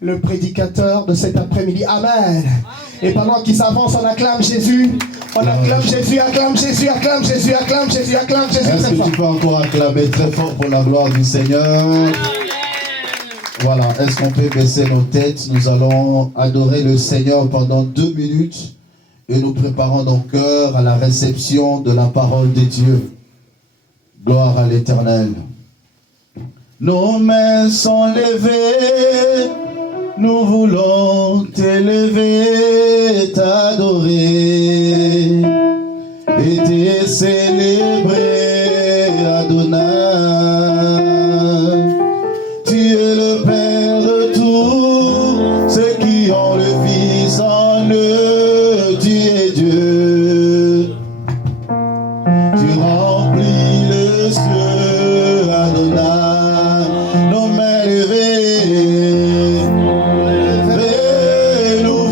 le prédicateur de cet après-midi. Amen. Et pendant qu'il s'avance, on acclame Jésus. On acclame Jésus, acclame Jésus, acclame Jésus, acclame Jésus, acclame Jésus. Est-ce que tu peux encore acclamer très fort pour la gloire du Seigneur? Voilà, est-ce qu'on peut baisser nos têtes? Nous allons adorer le Seigneur pendant 2 minutes et nous préparons nos cœurs à la réception de la parole de Dieu. Gloire à l'Éternel. Nos mains sont levées, nous voulons t'élever, t'adorer et te célébrer, Adonai. Tu es le Père de tous ceux qui ont le Fils en eux, tu es Dieu. Tu remplis le ciel, Adonai. Nos mains levées, nous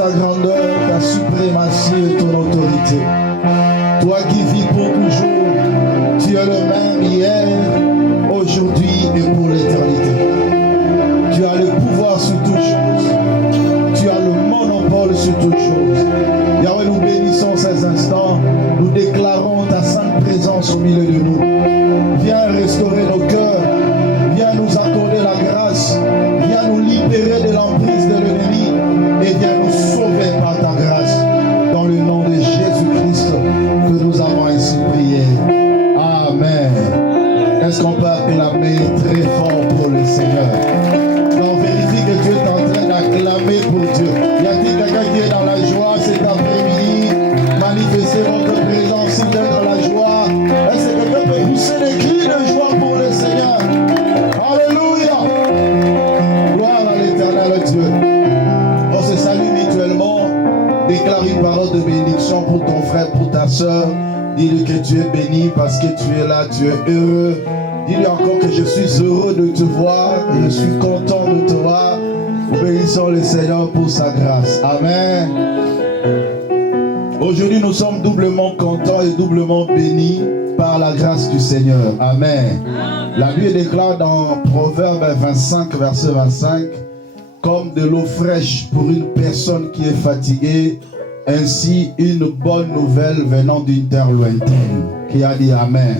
ta grandeur, ta suprématie et ton autorité. Toi qui vis pour toujours, tu es le même hier, aujourd'hui et pour l'éternité. Tu as le pouvoir sur toutes choses. Tu as le monopole sur toutes choses. Yahweh, nous bénissons ces instants. Nous déclarons ta sainte présence au milieu de nous. Viens restaurer nos cœurs. Viens nous accorder la grâce. Viens nous libérer de l'emprise de l'ennemi. Et viens nous sauver par ta grâce. Dans le nom de Jésus-Christ que nous avons ainsi prié. Amen. Est-ce qu'on peut acclamer très fort pour le Seigneur? On vérifie que Dieu est en train d'acclamer pour Dieu. Y a-t-il quelqu'un qui est dans la joie cet après-midi? Manifestez votre présence si vous êtes dans la joie. Est-ce que quelqu'un peut pousser des cris de joie pour le Seigneur? Alléluia! Gloire à l'Éternel Dieu. On se salue mutuellement. Déclare une parole de bénédiction pour ton frère, pour ta soeur. Dis-lui que tu es béni parce que tu es là, tu es heureux. Dis-lui encore que je suis heureux de te voir, et je suis content de te voir. Nous bénissons le Seigneur pour sa grâce. Amen. Aujourd'hui, nous sommes doublement contents et doublement bénis par la grâce du Seigneur. Amen. La Bible déclare dans Proverbe 25, verset 25, comme de l'eau fraîche pour une personne qui est fatiguée, ainsi une bonne nouvelle venant d'une terre lointaine. Qui a dit Amen.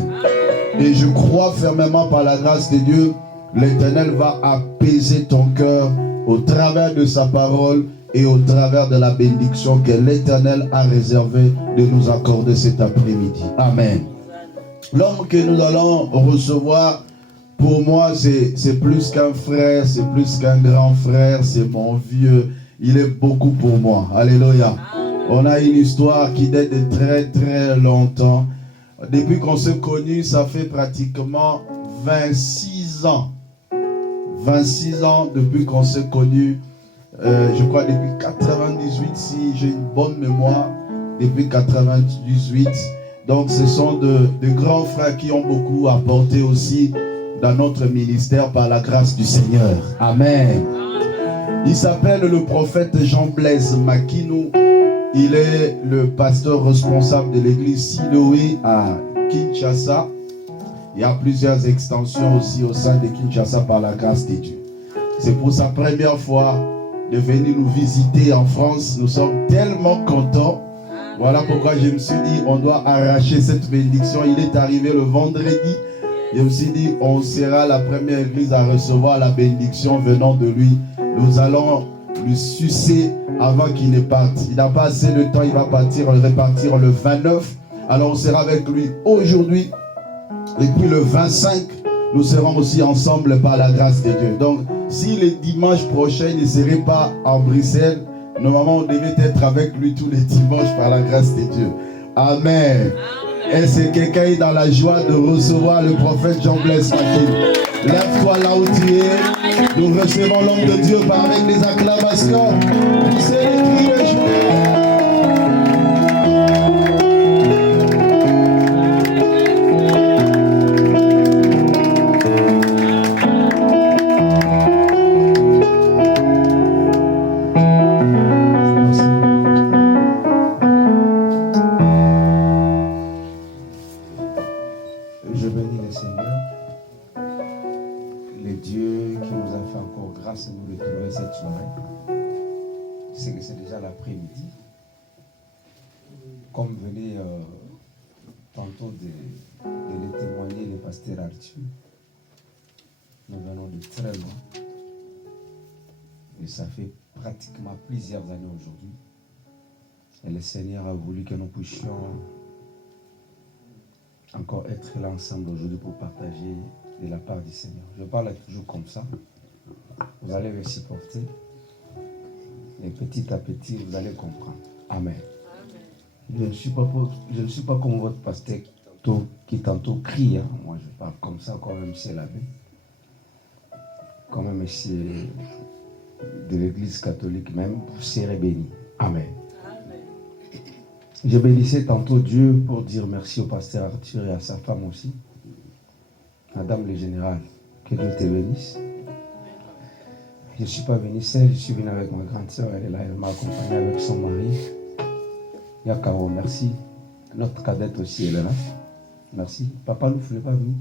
Et je crois fermement par la grâce de Dieu, l'Éternel va apaiser ton cœur au travers de sa parole et au travers de la bénédiction que l'Éternel a réservé de nous accorder cet après-midi. Amen. L'homme que nous allons recevoir, pour moi, c'est plus qu'un frère, c'est plus qu'un grand frère, c'est mon vieux. Il est beaucoup pour moi. Alléluia. On a une histoire qui date de très très longtemps. Depuis qu'on s'est connus, ça fait pratiquement 26 ans. 26 ans depuis qu'on s'est connus. Je crois depuis 98, si j'ai une bonne mémoire. Depuis 98. Donc ce sont de grands frères qui ont beaucoup apporté aussi dans notre ministère par la grâce du Seigneur. Amen. Il s'appelle le prophète Jean-Blaise Makinou. Il est le pasteur responsable de l'église Siloé à Kinshasa. Il y a plusieurs extensions aussi au sein de Kinshasa par la grâce de Dieu. C'est pour sa première fois de venir nous visiter en France. Nous sommes tellement contents. Voilà pourquoi je me suis dit, on doit arracher cette bénédiction. Il est arrivé le vendredi. Je me suis dit, on sera la première église à recevoir la bénédiction venant de lui. Nous allons lui sucer avant qu'il ne parte. Il n'a pas assez de temps, il va repartir le 29. Alors on sera avec lui aujourd'hui. Et puis le 25, nous serons aussi ensemble par la grâce de Dieu. Donc, si le dimanche prochain il ne serait pas en Bruxelles, normalement on devait être avec lui tous les dimanches par la grâce de Dieu. Amen. Est-ce que quelqu'un est dans la joie de recevoir le prophète Jean-Blaise Makinou? Lève-toi là où tu es. Nous recevons l'homme de Dieu par avec les acclamations. C'est les cris de joie. Comme venait tantôt de le témoigner le pasteur Arthur, nous venons de très loin. Et ça fait pratiquement plusieurs années aujourd'hui. Et le Seigneur a voulu que nous puissions encore être là ensemble aujourd'hui pour partager de la part du Seigneur. Je parle toujours comme ça. Vous allez me supporter. Et petit à petit, vous allez comprendre. Amen. Je ne suis pas comme votre pasteur qui tantôt crie. Hein. Moi, je parle comme ça, quand même, c'est l'abbé. Quand même, c'est de l'église catholique même, vous serez béni. Amen. Je bénissais tantôt Dieu pour dire merci au pasteur Arthur et à sa femme aussi. Madame le général, que Dieu te bénisse. Je ne suis pas venu seul, je suis venu avec ma grande soeur, elle est là, elle m'a accompagné avec son mari. Yakaro, merci. Notre cadette aussi, elle est là. Merci. Papa Louf n'est pas venu.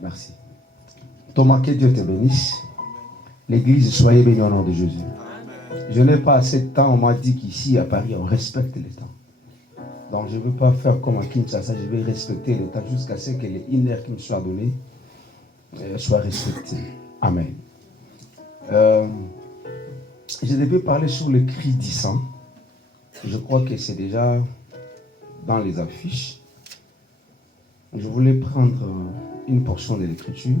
Merci. Thomas, que Dieu te bénisse. L'église, soyez bénis au nom de Jésus. Je n'ai pas assez de temps, on m'a dit qu'ici à Paris, on respecte le temps. Donc je ne veux pas faire comme à Kinshasa, je vais respecter le temps jusqu'à ce que les 1 heure qui me soit donnée soient respectées. Amen. Je devais parler sur le cri du sang. Je crois que c'est déjà dans les affiches. Je voulais prendre une portion de l'écriture.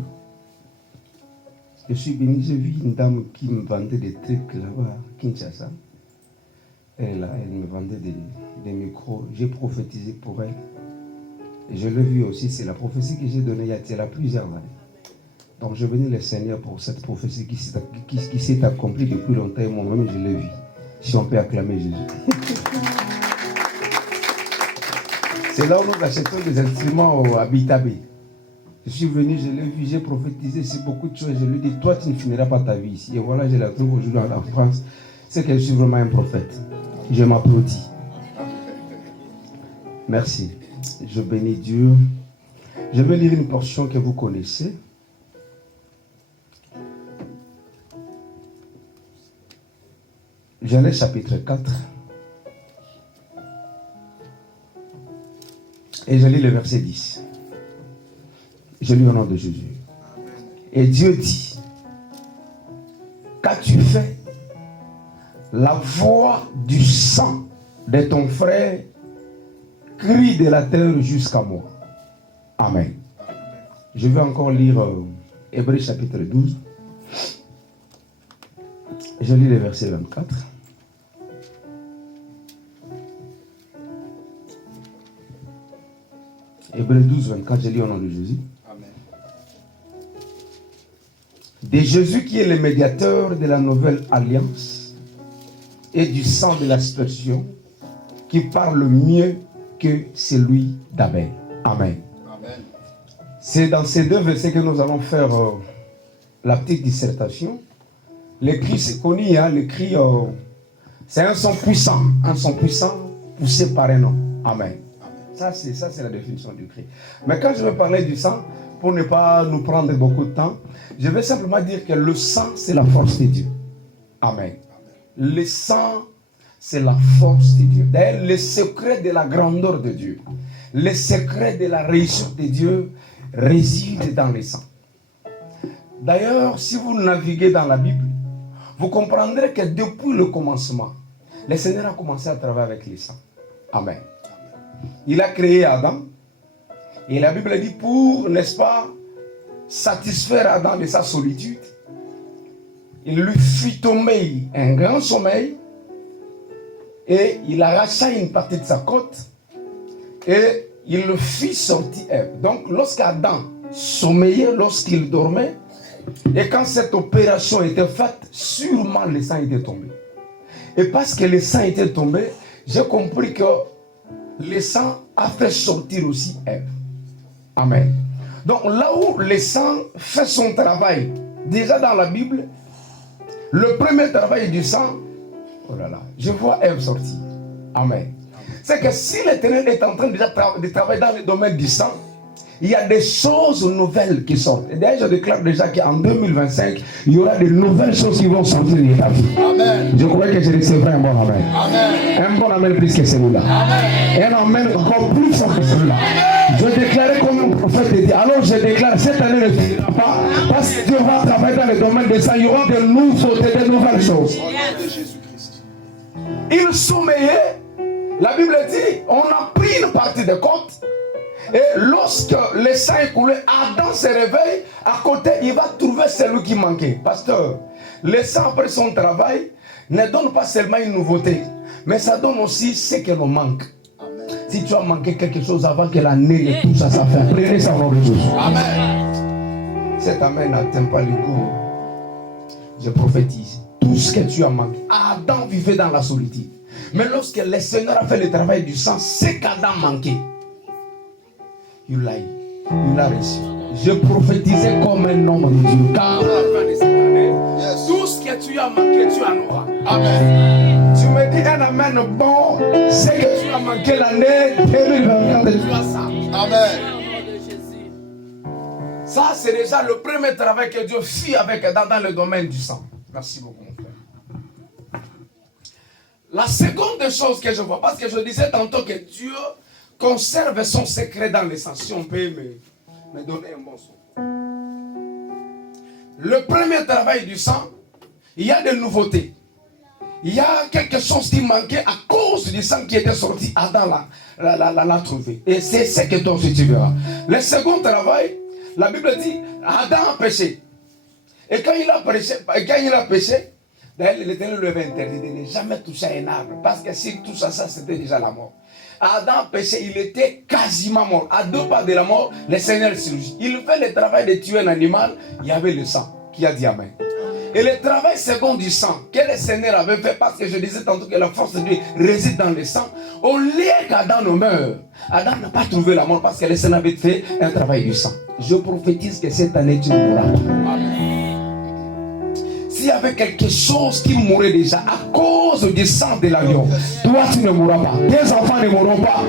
Je suis venu, j'ai vu une dame qui me vendait des trucs là-bas à Kinshasa. Elle me vendait des micros. J'ai prophétisé pour elle. Et je l'ai vu aussi, c'est la prophétie que j'ai donnée il y a plusieurs années. Donc je bénis le Seigneur pour cette prophétie qui s'est accomplie depuis longtemps et moi-même je l'ai vu. Si on peut acclamer Jésus. C'est là où nous achetons des instruments au Habitabé. Je suis venu, je l'ai vu, j'ai prophétisé, c'est beaucoup de choses. Je lui ai dit, toi tu ne finiras pas ta vie ici. Et voilà, je la trouve aujourd'hui en France. C'est que je suis vraiment un prophète. Je m'applaudis. Merci. Je bénis Dieu. Je vais lire une portion que vous connaissez. Genèse chapitre 4. Et je lis le verset 10. Je lis au nom de Jésus. Et Dieu dit, qu'as-tu fait? La voix du sang de ton frère crie de la terre jusqu'à moi. Amen. Je vais encore lire Hébreux chapitre 12. Je lis le verset 24. Hébreux 12, 24, je lis au nom de Jésus. Amen. De Jésus qui est le médiateur de la nouvelle alliance et du sang de l'aspersion qui parle mieux que celui d'Abel. Amen. Amen. C'est dans ces deux versets que nous allons faire la petite dissertation. Le cri, c'est connu, hein, le cri, c'est un son puissant poussé par un homme. Amen. Ça, c'est la définition du cri. Mais quand je vais parler du sang, pour ne pas nous prendre beaucoup de temps, je vais simplement dire que le sang, c'est la force de Dieu. Amen. Le sang, c'est la force de Dieu. D'ailleurs, le secret de la grandeur de Dieu, le secret de la réussite de Dieu réside dans le sang. D'ailleurs, si vous naviguez dans la Bible, vous comprendrez que depuis le commencement, le Seigneur a commencé à travailler avec le sang. Amen. Il a créé Adam. Et la Bible dit pour, n'est-ce pas, satisfaire Adam de sa solitude, il lui fit tomber un grand sommeil et il arracha une partie de sa côte et il le fit sortir Ève. Donc lorsqu'Adam sommeillait, lorsqu'il dormait, et quand cette opération était faite, sûrement le sang était tombé. Et parce que le sang était tombé, j'ai compris que le sang a fait sortir aussi Ève. Amen. Donc là où le sang fait son travail, déjà dans la Bible, le premier travail du sang, oh là là, je vois Ève sortir. Amen. C'est que si l'Éternel est en train déjà de travailler dans le domaine du sang, il y a des choses nouvelles qui sortent. Et d'ailleurs, je déclare déjà qu'en 2025, il y aura de nouvelles choses qui vont sortir de ta vie. Amen. Je crois que je recevrai un bon amen. Amen. Un bon amen plus que celui-là. Amen. Un amen encore plus fort que celui-là. Je déclarais comme un prophète de Dieu. Alors je déclare, cette année ne finira pas. Parce que Dieu va travailler dans le domaine de ça. Il y aura de nouveautés, de nouvelles choses. Il sommeillait. La Bible dit, on a pris une partie de côte. Et lorsque le sang est coulé, Adam se réveille, à côté, il va trouver celui qui manquait. Pasteur, le sang après son travail ne donne pas seulement une nouveauté, mais ça donne aussi ce que l'on manque. Amen. Si tu as manqué quelque chose avant que l'année ne touche à sa fin, prenez ça en retour. Amen. Cet amen n'atteint pas le coup. Je prophétise. Tout ce que tu as manqué. Adam vivait dans la solitude. Mais lorsque le Seigneur a fait le travail du sang, c'est qu'Adam manquait. Il l'a reçu. Je prophétisais comme un homme de Dieu. Car à la fin de cette année, tout ce que tu as manqué, tu en auras. Amen. Tu me dis un amen bon, c'est que tu as manqué l'année 2024 et tu as ça. Amen. Ça, c'est déjà le premier travail que Dieu fit dans le domaine du sang. Merci beaucoup, mon frère. La seconde chose que je vois, parce que je disais tantôt que Dieu conserve son secret dans les sang. Si on peut me donner un bon son. Le premier travail du sang, il y a des nouveautés. Il y a quelque chose qui manquait à cause du sang qui était sorti. Adam l'a trouvé. Et c'est ce que toi tu verras. Le second travail, la Bible dit, Adam a péché. Et quand il a péché, d'ailleurs l'Éternel lui avait interdit de ne jamais toucher à un arbre. Parce que s'il touche à ça, c'était déjà la mort. Adam a péché, il était quasiment mort. À 2 pas de la mort, le Seigneur surgit. Il fait le travail de tuer un animal, il y avait le sang qui a dit Amen. Et le travail second du sang que le Seigneur avait fait, parce que je disais tantôt que la force de Dieu réside dans le sang, au lieu qu'Adam ne meure, Adam n'a pas trouvé la mort parce que le Seigneur avait fait un travail du sang. Je prophétise que cette année tu ne mourras pas. S'il y avait quelque chose qui mourait déjà à cause du sang de l'agneau, toi tu ne mourras pas, tes enfants ne mourront pas,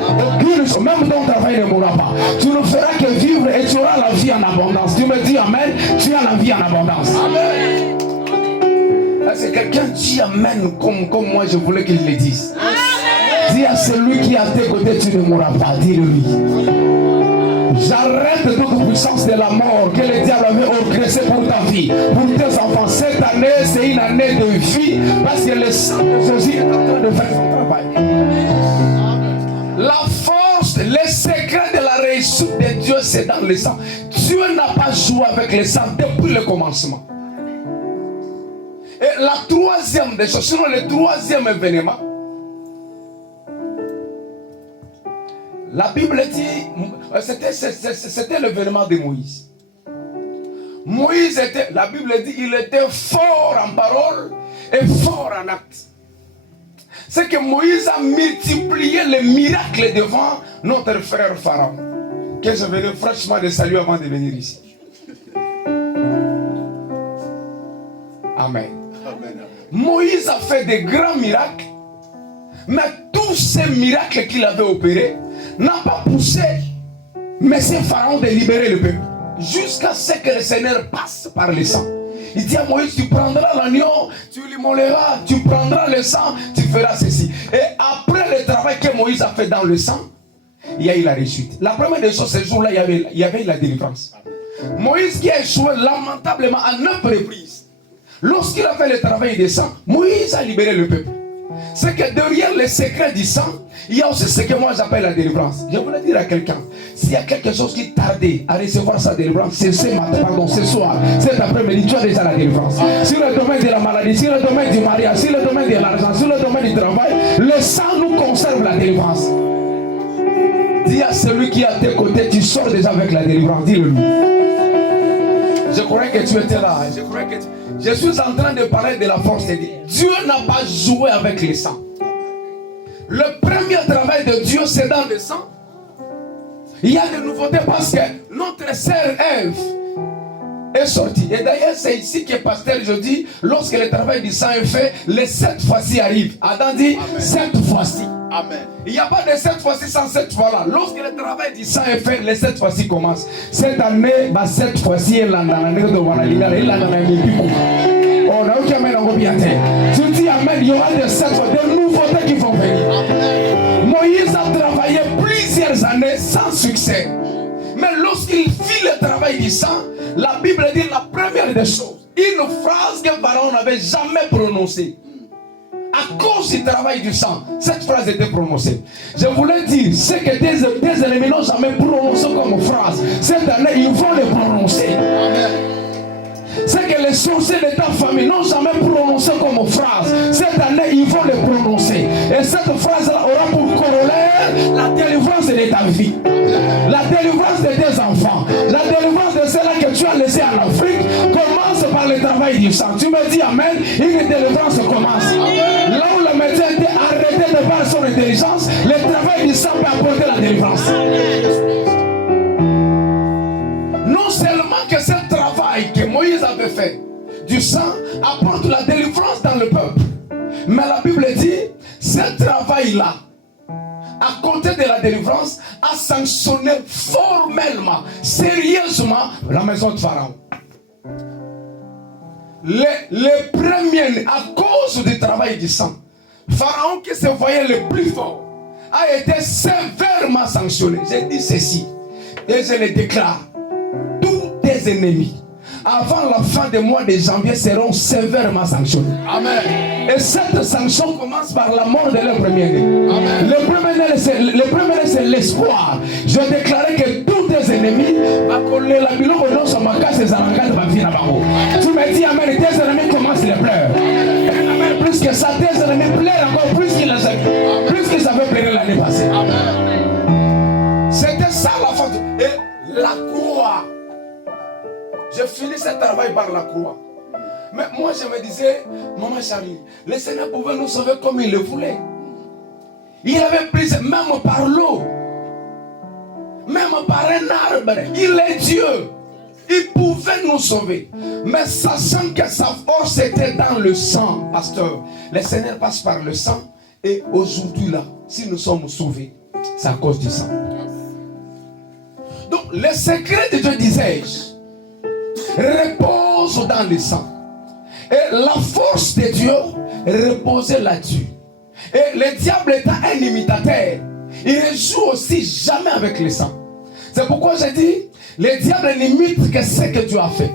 même ton travail ne mourra pas. Tu ne feras que vivre et tu auras la vie en abondance. Tu me dis Amen, tu as la vie en abondance. Amen. C'est quelqu'un dit Amen comme moi je voulais qu'il le dise. Amen. Dis à celui qui est à tes côtés, tu ne mourras pas. Dis-le-lui. J'arrête toute puissance de la mort que le diable avait orchestré pour ta vie, pour tes enfants. Cette année, c'est une année de vie parce que le sang de Jésus est en train de faire son travail. La force, le secret de la réussite de Dieu, c'est dans le sang. Dieu n'a pas joué avec le sang depuis le commencement. Et la troisième des choses, sinon le troisième événement, la Bible dit, c'était l'événement de Moïse. Moïse était, la Bible dit, il était fort en parole et fort en acte. C'est que Moïse a multiplié les miracles devant notre frère Pharaon, que je venais franchement de saluer avant de venir ici. Amen. Moïse a fait des grands miracles, mais tous ces miracles qu'il avait opérés n'a pas poussé M. Pharaon de libérer le peuple jusqu'à ce que le Seigneur passe par le sang. Il dit à Moïse, tu prendras l'agneau, tu l'immoleras, tu prendras le sang, tu feras ceci. Et après le travail que Moïse a fait dans le sang, il y a eu la réussite. La première des choses, ce jour-là, il y avait la délivrance. Moïse qui a échoué lamentablement à 9 reprises. Lorsqu'il a fait le travail du sang, Moïse a libéré le peuple. C'est que derrière le secret du sang, il y a aussi ce que moi j'appelle la délivrance. Je voulais dire à quelqu'un, s'il y a quelque chose qui tardait à recevoir sa délivrance, c'est ce soir, cet après-midi, tu as déjà la délivrance. Sur le domaine de la maladie, sur le domaine du mariage, sur le domaine de l'argent, sur le domaine du travail, le sang nous conserve la délivrance. Dis à celui qui est à tes côtés, tu sors déjà avec la délivrance, dis-le-lui. Je croyais que tu étais là. Je suis en train de parler de la force de Dieu. Dieu n'a pas joué avec le sang. Le premier travail de Dieu, c'est dans le sang. Il y a des nouveautés parce que notre sœur Ève est sortie. Et d'ailleurs, c'est ici que pasteur je dis, lorsque le travail du sang est fait, les 7 fois-ci arrivent. Adam dit, 7 fois-ci. Amen. Il n'y a pas de 7 fois-ci sans 7 fois-là. Lorsque le travail du sang est fait, les 7 fois-ci commencent. Cette année, 7 fois-ci, il y a tu dis Amen, il y aura des 7 fois, des nouveautés qui vont venir. Amen. Moïse a travaillé plusieurs années sans succès. Mais lorsqu'il fit le travail du sang, la Bible dit la première des choses, une phrase que Pharaon n'avait jamais prononcée. À cause du travail du sang, cette phrase était prononcée. Je voulais dire, ce que tes ennemis n'ont jamais prononcé comme phrase, cette année, ils vont le prononcer. Amen. Ce que les sorciers de ta famille n'ont jamais prononcé comme phrase, cette année, ils vont le prononcer. Et cette phrase-là aura pour corollaire la délivrance de ta vie, la délivrance de tes enfants, la délivrance de ceux-là que tu as laissés en Afrique. Commence par le travail du sang. Tu me dis Amen, une délivrance commence. Amen. Là où le médecin était arrêté de par son intelligence, le travail du sang peut apporter la délivrance. Non du sang apporte la délivrance dans le peuple. Mais la Bible dit, ce travail-là, à côté de la délivrance, a sanctionné formellement, sérieusement, la maison de Pharaon. Les premiers, à cause du travail du sang, Pharaon qui se voyait le plus fort, a été sévèrement sanctionné. J'ai dit ceci, et je le déclare, tous tes ennemis, avant la fin du mois de janvier, seront sévèrement sanctionnés. Amen. Et cette sanction commence par la mort de leur premier-né. Le premier-né, c'est l'espoir. Je déclarais que tous tes ennemis, tu me dis Amen, tes ennemis commencent les pleurs. Amen. Plus que ça, tes ennemis pleurent encore plus qu'ils avaient pleuré l'année passée. Amen. C'était ça la faute. Et la croix. J'ai fini ce travail par la croix. Mais moi je me disais, maman chérie, le Seigneur pouvait nous sauver comme il le voulait. Il avait pris même par l'eau, même par un arbre. Il est Dieu. Il pouvait nous sauver. Mais sachant que sa force était dans le sang, pasteur, le Seigneur passe par le sang. Et aujourd'hui là, si nous sommes sauvés, c'est à cause du sang. Donc le secret de Dieu, disais-je, repose dans le sang. Et la force de Dieu reposait là-dessus. Et le diable étant un imitateur, il ne joue aussi jamais avec le sang. C'est pourquoi j'ai dit, le diable n'imite que ce que Dieu a fait.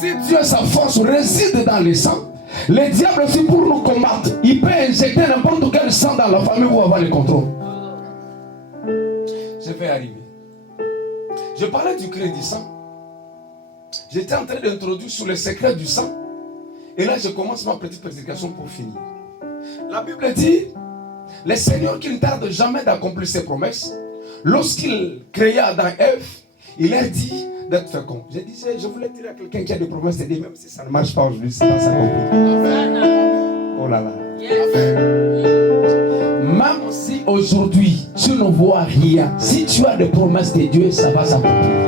Si Dieu, sa force réside dans le sang, le diable aussi pour nous combattre, il peut injecter n'importe quel sang dans la famille pour avoir le contrôle. Je vais arriver. Je parlais du crédit sang. J'étais en train d'introduire sur le secret du sang. Et là, je commence ma petite prédication pour finir. La Bible dit, le Seigneur qui ne tarde jamais d'accomplir ses promesses, lorsqu'il créa Adam et Ève, il leur dit d'être fécond. Je voulais dire à quelqu'un qui a des promesses, c'est dire, même si ça ne marche pas aujourd'hui, ça va s'accomplir. Oh là là. Yes. Même si aujourd'hui, tu ne vois rien, si tu as des promesses de Dieu, ça va s'accomplir.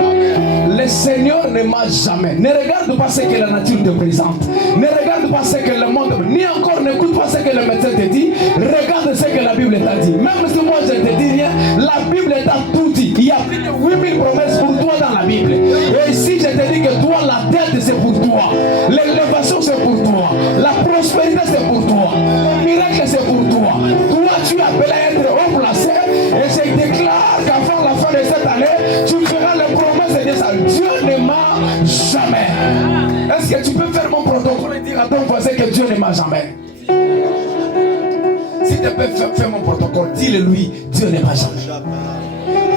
Le Seigneur ne m'a jamais. Ne regarde pas ce que la nature te présente. Ne regarde pas ce que le monde, ni encore n'écoute pas ce que le médecin te dit. Regarde ce que la Bible t'a dit. Même si moi je ne te dis rien, la Bible t'a tout dit. Il y a plus de 8000 promesses pour toi dans la Bible. Et ici je te dis que toi, la tête c'est pour toi. L'élévation c'est pour toi. La prospérité c'est pour toi. Le miracle c'est pour toi. Toi tu es appelé à être haut placé. Et je déclare qu'avant la fin de cette année, tu feras les promesses de ça. Dieu ne m'a jamais. Est-ce que tu peux faire mon protocole et dire à ton voisin que Dieu ne m'a jamais? Si tu peux faire mon protocole, dis-le-lui, Dieu ne m'a jamais.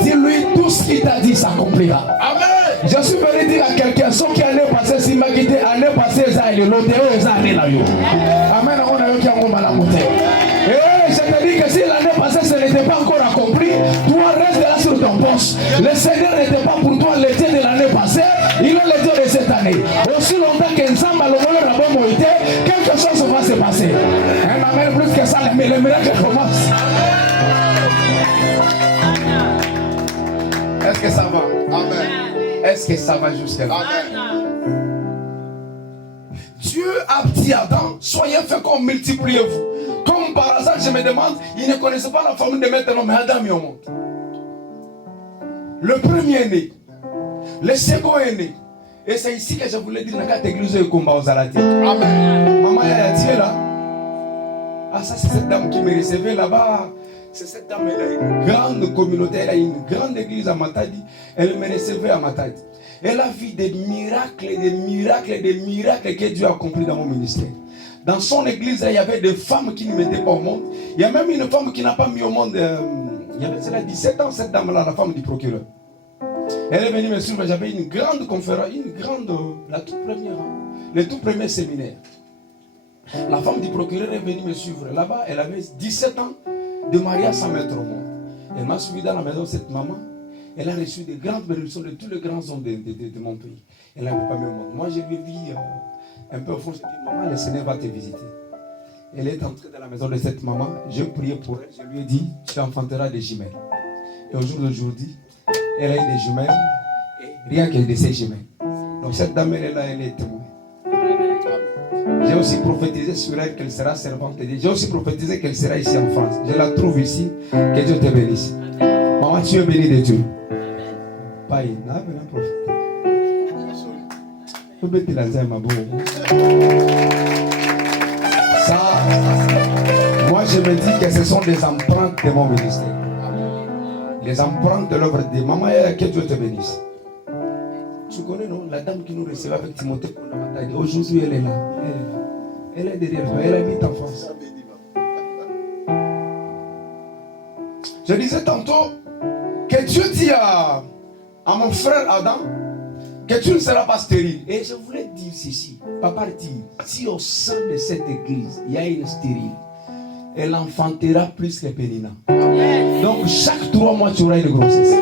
Dis-lui, tout ce qu'il t'a dit s'accomplira. Amen. Je suis venu dire à quelqu'un, ce qui année passée, s'il m'a quitté, année passée, ça est le lot, ça est là. Amen. On a eu qui a mon malamoté. Et je te dis que si l'année passée, ce n'était pas encore accompli, toi reste là sur ton poste. Le Seigneur n'était pas pour toi le Dieu de l'année passée, il est le Dieu de cette année. Aussi longtemps qu'ensemble, quelque chose va se passer. Un amen plus que ça, mais le miracle commence. Est-ce que ça va? Amen. Est-ce que ça va jusqu'à là? Amen. Dieu a dit à Adam, soyez féconds, multipliez-vous. Comme par hasard, je me demande, il ne connaissait pas la famille de maintenant, mais Adam est au monde. Le premier est né, le second est né. Et c'est ici que je voulais dire, dans cette église de combat aux Alati. Amen. Maman, elle a dit là. Ah, ça, c'est cette dame qui me recevait là-bas. C'est cette dame, elle a une grande communauté, elle a une grande église à Matadi. Elle me recevait à Matadi. Elle a vu des miracles que Dieu a accomplis dans mon ministère. Dans son église, il y avait des femmes qui ne mettaient pas au monde. Il y a même une femme qui n'a pas mis au monde. Il y avait cela 17 ans, cette dame-là, la femme du procureur. Elle est venue me suivre. J'avais une grande conférence, la toute première, le tout premier séminaire. La femme du procureur est venue me suivre. Là-bas, elle avait 17 ans de mariage sans mettre au monde. Elle m'a suivi dans la maison de cette maman. Elle a reçu des grandes bénédictions de tous les grands hommes de mon pays. Elle n'avait pas mis au monde. Moi, je lui ai dit un peu au fond, je lui ai dit, maman, le Seigneur va te visiter. Elle est entrée dans la maison de cette maman. J'ai prié pour elle. Je lui ai dit, tu enfanteras des jumelles. Et au jour d'aujourd'hui, elle a eu des jumelles. Et rien que de ces jumelles. Donc cette dame, elle est là, elle est témoin. J'ai aussi prophétisé sur elle qu'elle sera servante de Dieu. J'ai aussi prophétisé qu'elle sera ici en France. Je la trouve ici. Que Dieu te bénisse. Maman, tu es bénie de Dieu. Pas une prophète. Ça, moi je me dis que ce sont des empreintes de mon ministère. Les empreintes de l'œuvre de maman, que Dieu te bénisse. Tu connais, non? La dame qui nous recevait avec Timothée, aujourd'hui elle est là. Elle est derrière toi, elle habite en France. Je disais tantôt que Dieu dit à mon frère Adam que tu ne seras pas stérile. Et je voulais dire ceci. Papa dit, si au sein de cette église, il y a une stérile, elle enfantera plus que Pénina. Donc chaque 3 mois, tu auras une grossesse.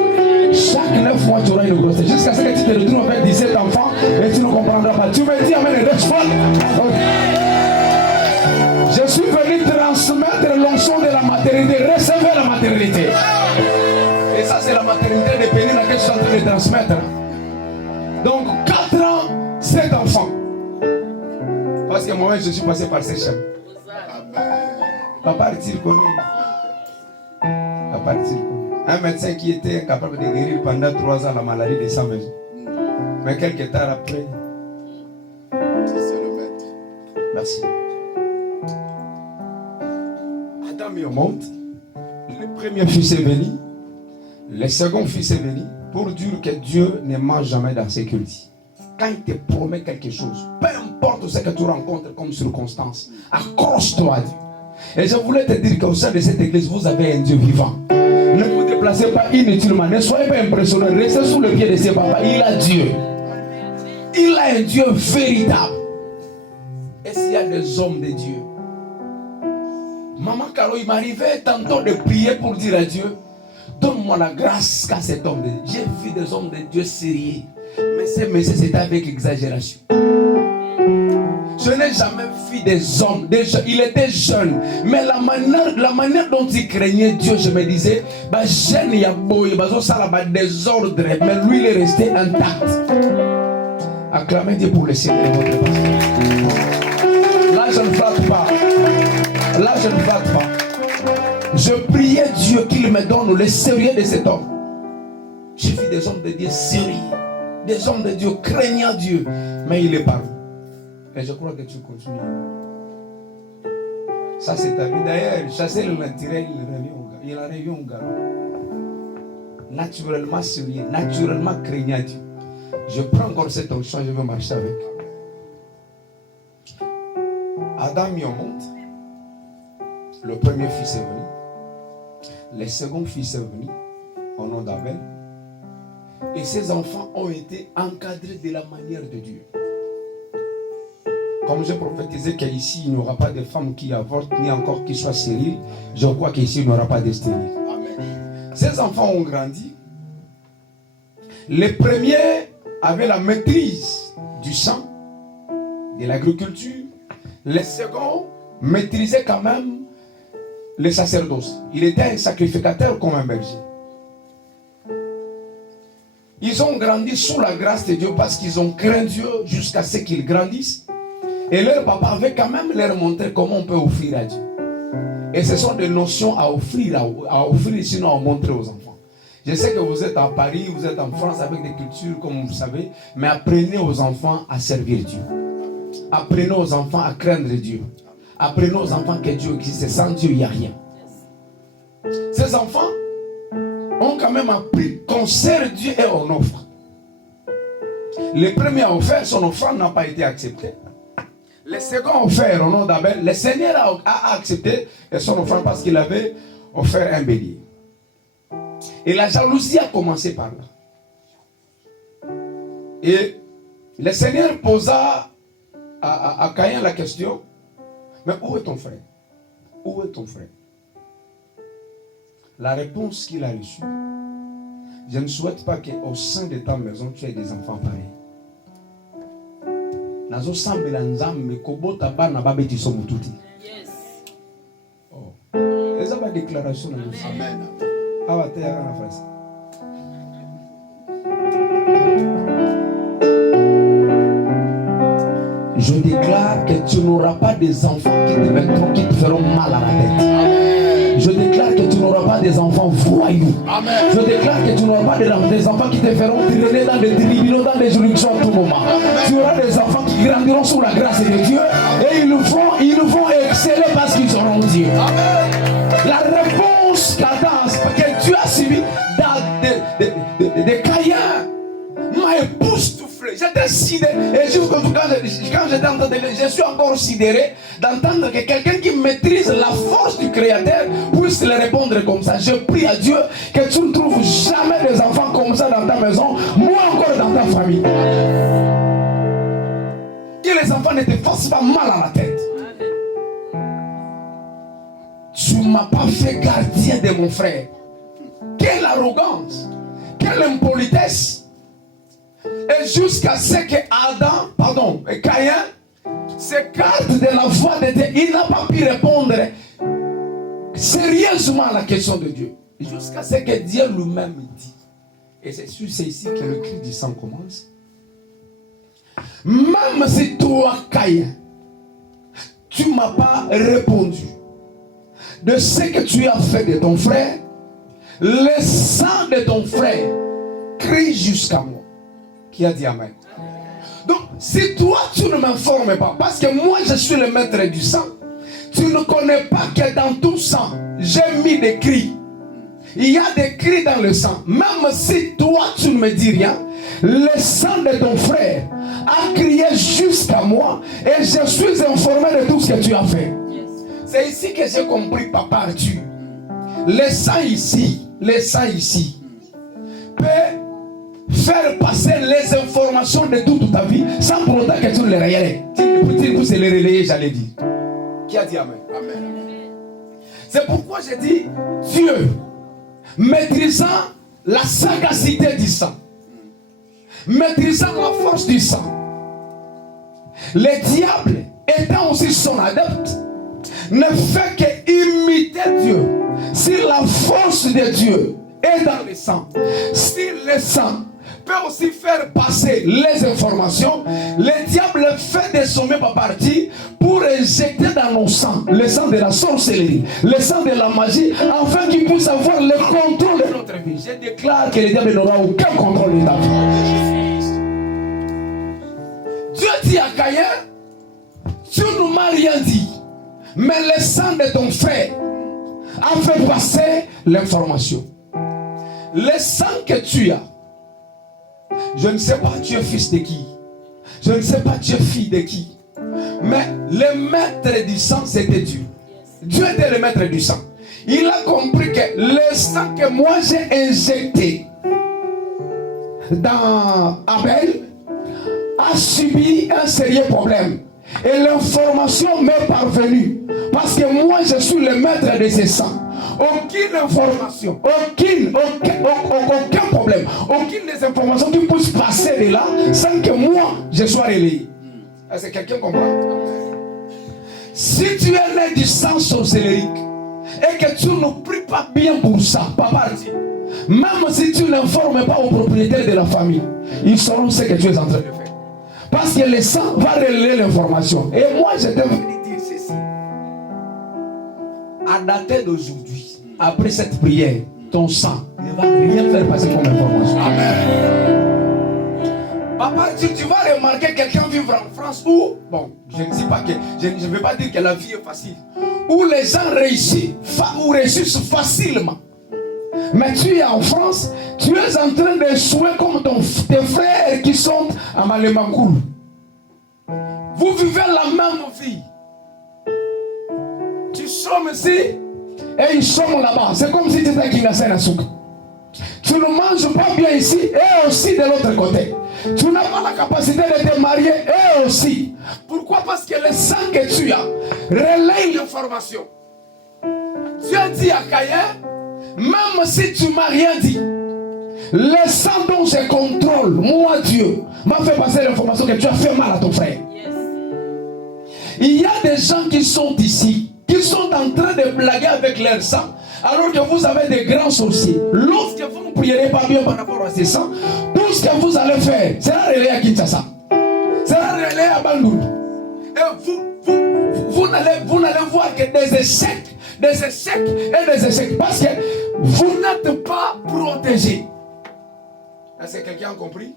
Chaque 9 mois, tu auras une grossesse. Jusqu'à ce que tu te retrouves avec 17 enfants et tu ne comprendras pas. Tu me dis, amen, et deux fois. Je suis venu transmettre l'onction de la maternité. Recevez la maternité. Et ça, c'est la maternité de Pénina que je suis en train de transmettre. Donc 4 ans, 7 enfants. Parce que moi, je suis passé par ces chemins. Papa dit connu. Papa dit connu. Un médecin qui était incapable de guérir pendant 3 ans la maladie de sa maison. Mais quelques temps après. C'est le maître. Merci. Adam il monte. Le premier fils est venu. Le second fils est venu. Pour dire que Dieu ne ment jamais dans ses cultes. Quand il te promet quelque chose, peu importe ce que tu rencontres comme circonstance, accroche-toi à Dieu. Et je voulais te dire qu'au sein de cette église, vous avez un Dieu vivant. Ne vous déplacez pas inutilement, ne soyez pas impressionnés, restez sous le pied de ses papas. Il a Dieu. Il a un Dieu véritable. Et s'il y a des hommes de Dieu, Maman Caro, il m'arrivait tantôt de prier pour dire à Dieu, donne-moi la grâce qu'à cet homme de Dieu. J'ai vu des hommes de Dieu sérieux. Mais ces messieurs, c'était avec exagération. Je n'ai jamais vu des hommes, il était jeune. Mais la manière dont il craignait Dieu, je me disais, jeune, il y a beau, il y a des désordre. Mais lui, il est resté intact. Acclamez Dieu pour le Seigneur, votre pasteur. Là, je ne flatte pas. Là, je ne flatte pas. Je priais Dieu qu'il me donne le sérieux de cet homme. J'ai vu des hommes de Dieu sérieux, des hommes de Dieu craignant Dieu, mais il est parmi. Et je crois que tu continues. Ça, c'est ta vie. D'ailleurs, chasser le naturel, il arrive au gars. Naturellement sérieux, naturellement craignant Dieu. Je prends encore cette onction, je veux marcher avec. Adam y monte. Le premier fils est venu. Le second fils est venu au nom d'Abel. Et ces enfants ont été encadrés de la manière de Dieu. Comme je prophétisais qu'ici il n'y aura pas de femmes qui avortent, ni encore qui soient stériles, je crois qu'ici il n'y aura pas de stériles. Ces enfants ont grandi. Les premiers avaient la maîtrise du sang, de l'agriculture. Les seconds maîtrisaient quand même le sacerdoce. Il était un sacrificateur comme un berger. Ils ont grandi sous la grâce de Dieu parce qu'ils ont craint Dieu jusqu'à ce qu'ils grandissent. Et leur papa avait quand même leur montré comment on peut offrir à Dieu. Et ce sont des notions à offrir sinon à montrer aux enfants. Je sais que vous êtes à Paris, vous êtes en France avec des cultures comme vous savez, mais apprenez aux enfants à servir Dieu. Apprenez aux enfants à craindre Dieu. Apprenez aux enfants que Dieu existe. Sans Dieu, il n'y a rien. Ces enfants ont quand même appris qu'on sert Dieu et on offre. Le premier a offert, son offrande n'a pas été acceptée. Le second a offert au nom d'Abel. Le Seigneur a accepté son offrande parce qu'il avait offert un bélier. Et la jalousie a commencé par là. Et le Seigneur posa à Caïn la question, mais où est ton frère? Où est ton frère? La réponse qu'il a reçue, je ne souhaite pas qu'au sein de ta maison, tu aies des enfants pareils. Oh. Les hommes déclaration. Amen. Je déclare que tu n'auras pas des enfants qui te feront mal à la tête. Je déclare que tu n'auras pas des enfants voyous. Je déclare que tu n'auras pas des enfants qui te feront traîner dans des tribunaux, dans des juridictions à tout moment. Tu auras des enfants qui grandiront sous la grâce de Dieu et ils vont exceller parce qu'ils auront Dieu. La réponse que tu as suivie de Caïn m'a époustouflé. J'étais sidéré. Et quand j'étais en train de lire, je suis encore sidéré d'entendre que quelqu'un qui maîtrise la force du Créateur puisse le répondre comme ça. Je prie à Dieu que tu ne trouves jamais des enfants comme ça dans ta maison, moi encore dans ta famille. Que les enfants ne te fassent pas mal à la tête. Tu ne m'as pas fait gardien de mon frère. Quelle arrogance, quelle impolitesse. Et jusqu'à ce que Caïn s'écarte de la voie de Dieu, il n'a pas pu répondre sérieusement à la question de Dieu. Jusqu'à ce que Dieu lui-même dit. Et c'est ici que le cri du sang commence. Même si toi, Caïn, tu ne m'as pas répondu de ce que tu as fait de ton frère, le sang de ton frère crie jusqu'à moi. Qui a dit Amen. Donc, si toi tu ne m'informes pas, parce que moi je suis le maître du sang, tu ne connais pas que dans tout sang, j'ai mis des cris. Il y a des cris dans le sang. Même si toi tu ne me dis rien, le sang de ton frère a crié jusqu'à moi et je suis informé de tout ce que tu as fait. C'est ici que j'ai compris, papa Arthur. Le sang ici peut faire passer les informations de toute ta vie sans pour autant que tu ne les relayes. Tu peux les relayer, j'allais dire. Qui a dit Amen? Amen. C'est pourquoi j'ai dit Dieu, maîtrisant la sagacité du sang, maîtrisant la force du sang, le diable étant aussi son adepte, ne fait qu'imiter Dieu. Si la force de Dieu est dans le sang, si le sang peut aussi faire passer les informations, le diable fait des sommets par partie pour injecter dans nos sangs le sang de la sorcellerie, le sang de la magie, afin qu'il puisse avoir le contrôle de notre vie. Je déclare que le diable n'aura aucun contrôle de ta vie. Dieu dit à Caïn, tu ne m'as rien dit, mais le sang de ton frère a fait passer l'information. Le sang que tu as, je ne sais pas tu es fils de qui, je ne sais pas tu es fille de qui, mais le maître du sang c'était Dieu. Dieu était le maître du sang. Il a compris que le sang que moi j'ai injecté dans Abel a subi un sérieux problème. Et l'information m'est parvenue. Parce que moi je suis le maître de ces sangs. Aucune information, aucun problème, aucune des informations qui puissent passer de là sans que moi je sois relayé. Est-ce que quelqu'un comprend? Si tu es né du sang sorcellerique et que tu ne pries pas bien pour ça, papa dit, même si tu n'informes pas aux propriétaires de la famille, ils sauront ce que tu es en train de faire. Parce que le sang va relayer l'information. Et moi je t'ai venu dire ceci. À dater d'aujourd'hui, après cette prière, ton sang ne va rien faire passer comme information. Amen. Papa, tu vas remarquer quelqu'un vivre en France où, bon, je ne dis pas que, je ne vais pas dire que la vie est facile, où les gens réussissent facilement. Mais tu es en France, tu es en train d'échouer comme tes frères qui sont à Malemankoul. Vous vivez la même vie. Tu sommes ici et ils sont là-bas. C'est comme si tu étais à Kingasé Nasuka. Tu ne manges pas bien ici et aussi de l'autre côté. Tu n'as pas la capacité de te marier et aussi. Pourquoi? Parce que le sang que tu as relaye l'information. Dieu dit à Caïn, même si tu ne m'as rien dit, le sang dont je contrôle, moi Dieu, m'a fait passer l'information que tu as fait mal à ton frère. Yes. Il y a des gens qui sont ici, qui sont en train de blaguer avec leur sang, alors que vous avez des grands sorciers. Lorsque vous ne prierez pas bien par rapport à ces sangs, tout ce que vous allez faire sera relayé à Kinshasa, sera relayé à Bandung, Et vous n'allez voir que des échecs et des échecs. Parce que vous n'êtes pas protégé. Est-ce que quelqu'un a compris?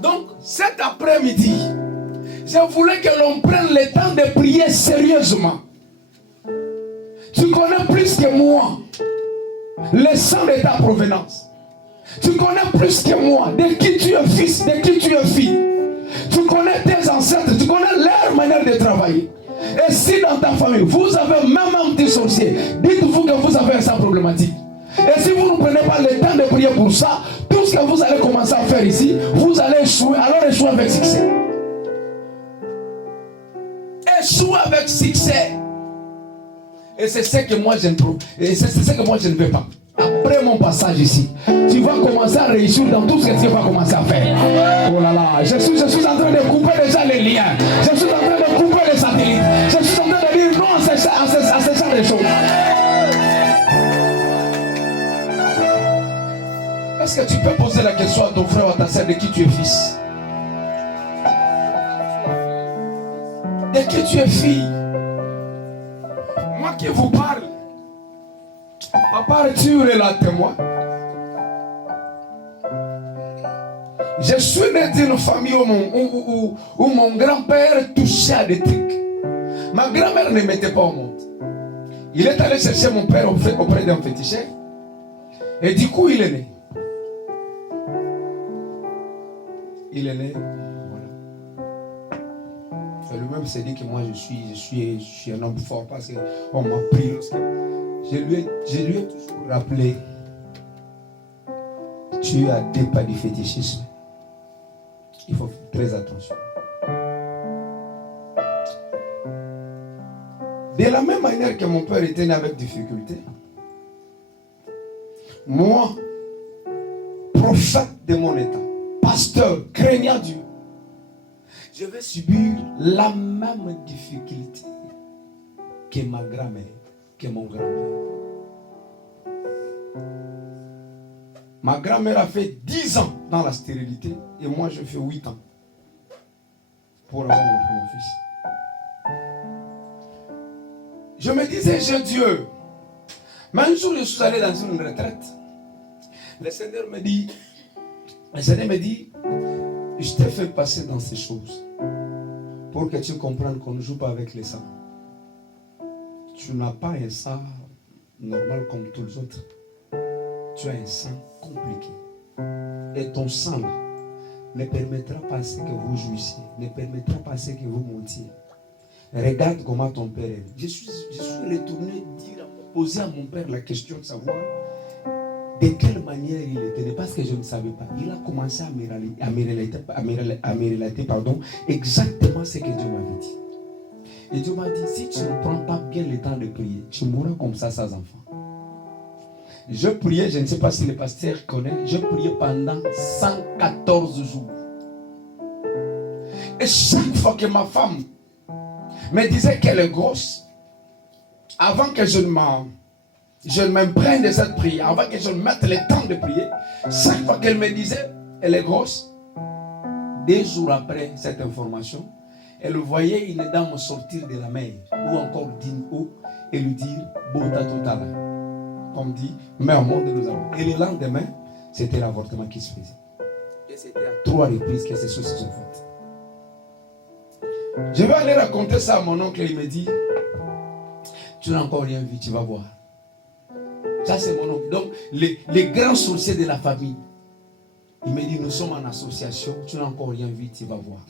Donc, cet après-midi, je voulais que l'on prenne le temps de prier sérieusement. Tu connais plus que moi le sang de ta provenance. Tu connais plus que moi de qui tu es fils, de qui tu es fille. Tu connais tes ancêtres, tu connais leur manière de travailler. Et si dans ta famille, vous avez même un petit sorcier, dites-vous que vous avez ça problématique. Et si vous ne prenez pas le temps de prier pour ça, tout ce que vous allez commencer à faire ici, vous allez échouer, alors échouer avec succès. Échouer avec succès. Et c'est ce que moi je ne trouve. Et c'est ce que moi je ne veux pas. Après mon passage ici, tu vas commencer à réussir dans tout ce que tu vas commencer à faire. Oh là là, je suis en train de couper déjà les liens. Je suis en train de couper les satellites. Je suis en train de dire non à ce genre de choses. Est-ce que tu peux poser la question à ton frère ou à ta soeur de qui tu es fils? De qui tu es fille? Moi qui vous parle, papa Arthur est là témoin. Je suis né d'une famille où mon grand-père touchait à des trucs. Ma grand-mère ne mettait pas au monde. Il est allé chercher mon père auprès d'un féticheur. Et du coup, il est né. Il est né. Voilà. Et lui-même s'est dit que moi je suis un homme fort parce qu'on m'a pris. Je lui ai toujours rappelé, tu as des pas du fétichisme. Il faut faire très attention. De la même manière que mon père était né avec difficulté, moi, prophète de mon état, pasteur, craignant Dieu, je vais subir la même difficulté que ma grand-mère, que mon grand-père. Ma grand-mère a fait 10 ans dans la stérilité et moi je fais 8 ans pour avoir mon premier fils. Je me disais, j'ai Dieu. Mais un jour je suis allé dans une retraite. Le Seigneur me dit, je t'ai fait passer dans ces choses pour que tu comprennes qu'on ne joue pas avec les sangs. Tu n'as pas un sang normal comme tous les autres. Tu as un sang compliqué. Et ton sang là ne permettra pas à ce que vous jouissiez, ne permettra pas à ce que vous montiez. Regarde comment ton père est. Je suis retourné poser à mon père la question de savoir de quelle manière il était, parce que je ne savais pas. Il a commencé à me relater, exactement ce que Dieu m'avait dit. Et Dieu m'a dit, si tu ne prends pas bien le temps de prier, tu mourras comme ça sans enfant. Je priais, je ne sais pas si le pasteur connaît, je priais pendant 114 jours. Et chaque fois que ma femme me disait qu'elle est grosse, avant que je ne m'imprègne de cette prière, avant que je ne mette le temps de prier, chaque fois qu'elle me disait elle est grosse, 2 jours après cette information, elle voyait une dame sortir de la mer ou encore d'une eau et lui dire Bota Totala. Comme dit, mais au monde nous avons. Et le lendemain, c'était l'avortement qui se faisait. Et c'était à 3 reprises que ces choses se sont faites. Je vais aller raconter ça à mon oncle. Il me dit, tu n'as encore rien vu, tu vas voir. Ça c'est mon oncle. Donc les grands sorciers de la famille, il me dit, nous sommes en association, tu n'as encore rien vu, tu vas voir.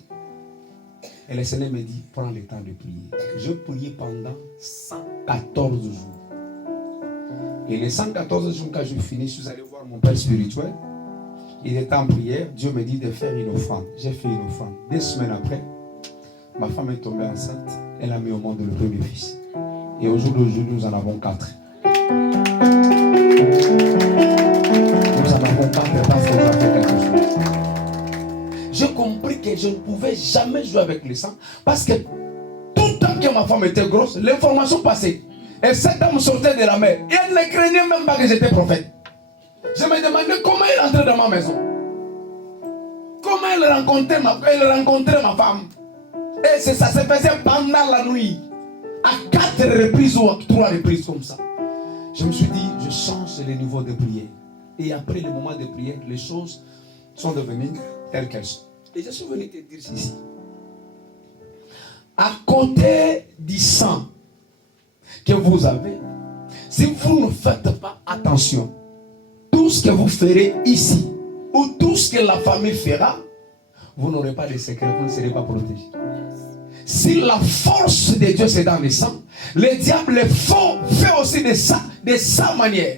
Et le Seigneur me dit, prends le temps de prier. Je priais pendant 114 jours. Et les 114 jours, quand je finis, je suis allé voir mon père spirituel. Il était en prière. Dieu me dit de faire une offrande. J'ai fait une offrande. 2 semaines après, ma femme est tombée enceinte. Elle a mis au monde le premier fils. Et au jour d'aujourd'hui, nous en avons 4. Nous en avons 4 parce qu'on a fait quelque chose. J'ai compris que je ne pouvais jamais jouer avec le sang parce que tout le temps que ma femme était grosse, l'information passait. Et cette dame sortait de la mer. Et elle ne craignait même pas que j'étais prophète. Je me demandais comment elle entrait dans ma maison. Comment elle rencontrait ma femme. Et ça se faisait pendant la nuit. À 4 reprises ou à 3 reprises comme ça. Je me suis dit, je change le niveau de prière. Et après le moment de prière, les choses sont devenues telles qu'elles sont. Et je suis venu te dire ceci. À côté du sang que vous avez, si vous ne faites pas attention, tout ce que vous ferez ici, ou tout ce que la famille fera, vous n'aurez pas de secret, vous ne serez pas protégé. Si la force de Dieu c'est dans le sang, le diable fait aussi de sa manière,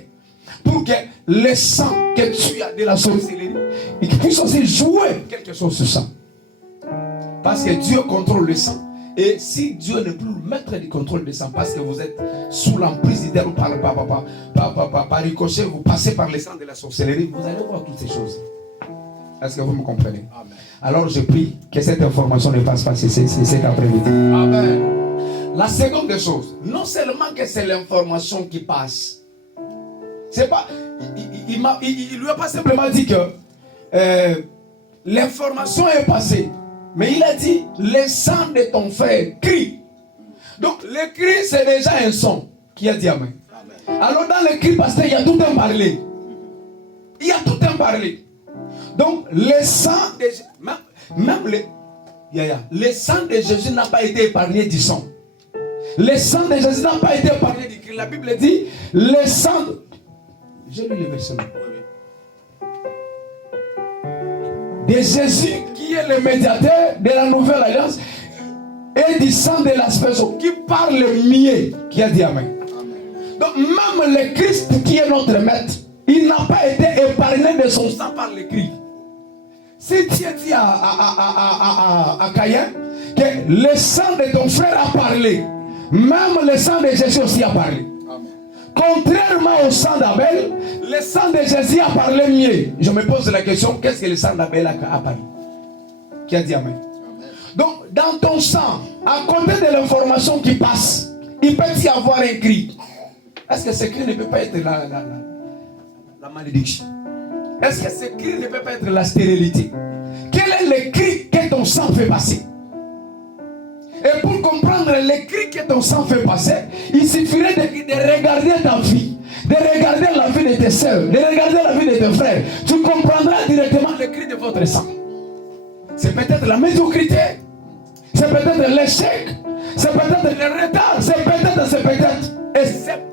pour que le sang que tu as de la sorcellerie, et qu'il puisse aussi jouer quelque chose sur ça. Parce que Dieu contrôle le sang. Et si Dieu n'est plus le maître du contrôle du sang, parce que vous êtes sous l'emprise du diable par ricochet, vous passez par le sang de la sorcellerie, vous allez voir toutes ces choses. Est-ce que vous me comprenez? Amen. Alors je prie que cette information ne passe pas cet après-midi. Amen. La seconde des choses, non seulement que c'est l'information qui passe, c'est pas, il lui a pas simplement dit que l'information est passée, mais il a dit le sang de ton frère crie. Donc le cri c'est déjà un son qui a dit amen. Amen. Alors dans le cri, pasteur, il y a tout un parler. Il y a tout un parler. Donc le sang de le sang de Jésus n'a pas été épargné du sang. Le sang de Jésus n'a pas été épargné du cri. La Bible dit le sang. J'ai lu le verset. De Jésus qui est le médiateur de la nouvelle alliance et du sang de l'aspersion qui parle mieux, qui a dit amen. Donc même le Christ qui est notre maître, il n'a pas été épargné de son sang par le cri. Si tu as dit à Caïn que le sang de ton frère a parlé, même le sang de Jésus aussi a parlé. Amen. Contrairement au sang d'Abel, le sang de Jésus a parlé mieux. Je me pose la question, qu'est-ce que le sang d'Abel a parlé? Qui a dit amen? Amen. Donc dans ton sang, à côté de l'information qui passe, il peut y avoir un cri. Est-ce que ce cri ne peut pas être la malédiction? Est-ce que ce cri ne peut pas être la stérilité? Quel est le cri que ton sang fait passer? Et pour comprendre le cri que ton sang fait passer, il suffirait de regarder ta vie, de regarder la vie de tes soeurs, de regarder la vie de tes frères. Tu comprendras directement le cri de votre sang. C'est peut-être la médiocrité, c'est peut-être l'échec, c'est peut-être le retard, c'est peut-être. Et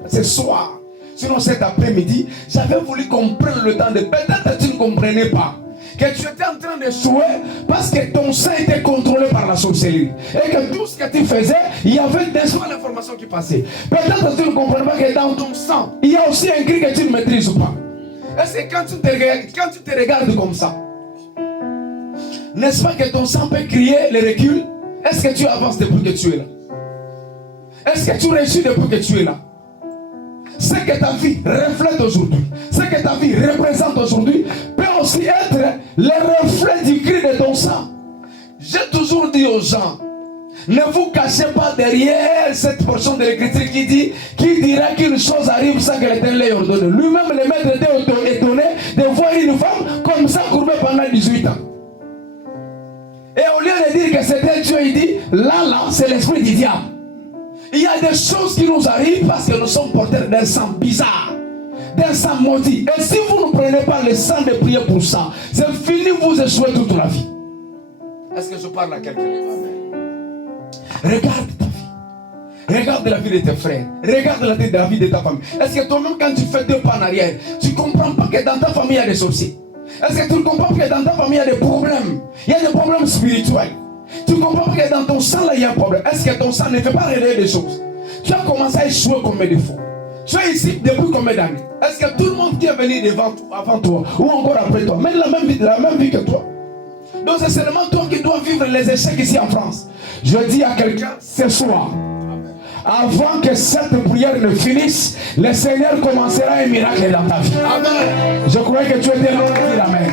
ce soir, sinon cet après-midi, j'avais voulu qu'on prenne le temps de peut-être tu ne comprenais pas que tu étais en train de jouer parce que ton sang était contrôlé par la sorcellerie et que tout ce que tu faisais, il y avait des fois l'information qui passait. Peut-être tu ne comprends pas que dans ton sang, il y a aussi un cri que tu ne maîtrises pas. Est-ce que quand tu te regardes comme ça, n'est-ce pas que ton sang peut crier le recul? Est-ce que tu avances depuis que tu es là? Est-ce que tu réussis depuis que tu es là? Ce que ta vie reflète aujourd'hui, ce que ta vie représente aujourd'hui, peut aussi être le reflet du cri de ton sang. J'ai toujours dit aux gens, ne vous cachez pas derrière cette portion de l'écriture qui dira qu'une chose arrive sans que l'Éternel l'ait ordonné. Lui-même, le maître était étonné de voir une femme comme ça courbée pendant 18 ans. Et au lieu de dire que c'était Dieu, il dit, là, c'est l'esprit du diable. Il y a des choses qui nous arrivent parce que nous sommes porteurs d'un sang bizarre, d'un sang maudit. Et si vous ne prenez pas le sang de prier pour ça, c'est fini, vous échouez toute la vie. Est-ce que je parle à quelqu'un? Regarde ta vie. Regarde la vie de tes frères. Regarde la vie de ta famille. Est-ce que toi-même, quand tu fais 2 pas en arrière, tu ne comprends pas que dans ta famille, il y a des sorciers? Est-ce que tu ne comprends pas que dans ta famille, il y a des problèmes? Il y a des problèmes spirituels. Tu comprends que dans ton sang là il y a un problème. Est-ce que ton sang ne fait pas réveiller des choses? Tu as commencé à échouer combien de fois? Tu es ici depuis combien d'années? Est-ce que tout le monde qui est venu avant toi ou encore après toi mène la même vie que toi? Donc c'est seulement toi qui dois vivre les échecs ici en France. Je dis à quelqu'un ce soir, avant que cette prière ne finisse, le Seigneur commencera un miracle dans ta vie. Amen. Je croyais que tu étais là pour dire amen.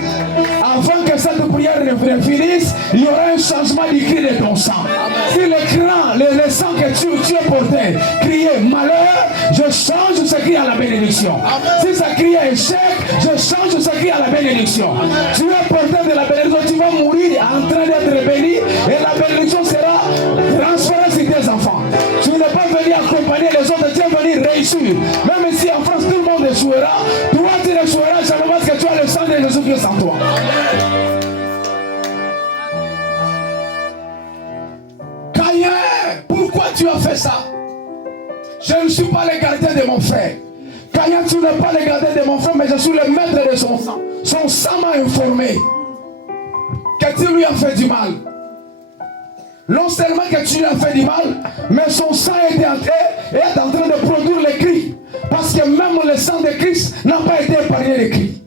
Avant que cette prière ne finisse, il y aura un changement du cri de ton sang. Amen. Si le sang que tu as porté criait malheur, je change ce cri à la bénédiction. Si ça crie à échec, je change ce cri à la bénédiction. Tu es porteur de la bénédiction, tu vas mourir en train d'être béni et la bénédiction sera transférée sur tes enfants. Tu n'es pas venu accompagner les autres, tu es venu réussir. Même si en France tout le monde échouera, toi tu n'échoueras jamais parce que tu as le sang de Jésus-Christ en toi. Caïn, pourquoi tu as fait ça? Je ne suis pas le gardien de mon frère. Caïn, tu n'es pas le gardien de mon frère, mais je suis le maître de son sang. Son sang m'a informé que tu lui as fait du mal. Non seulement que tu lui as fait du mal, mais son sang est en train de produire les cris. Parce que même le sang de Christ n'a pas été épargné les cris.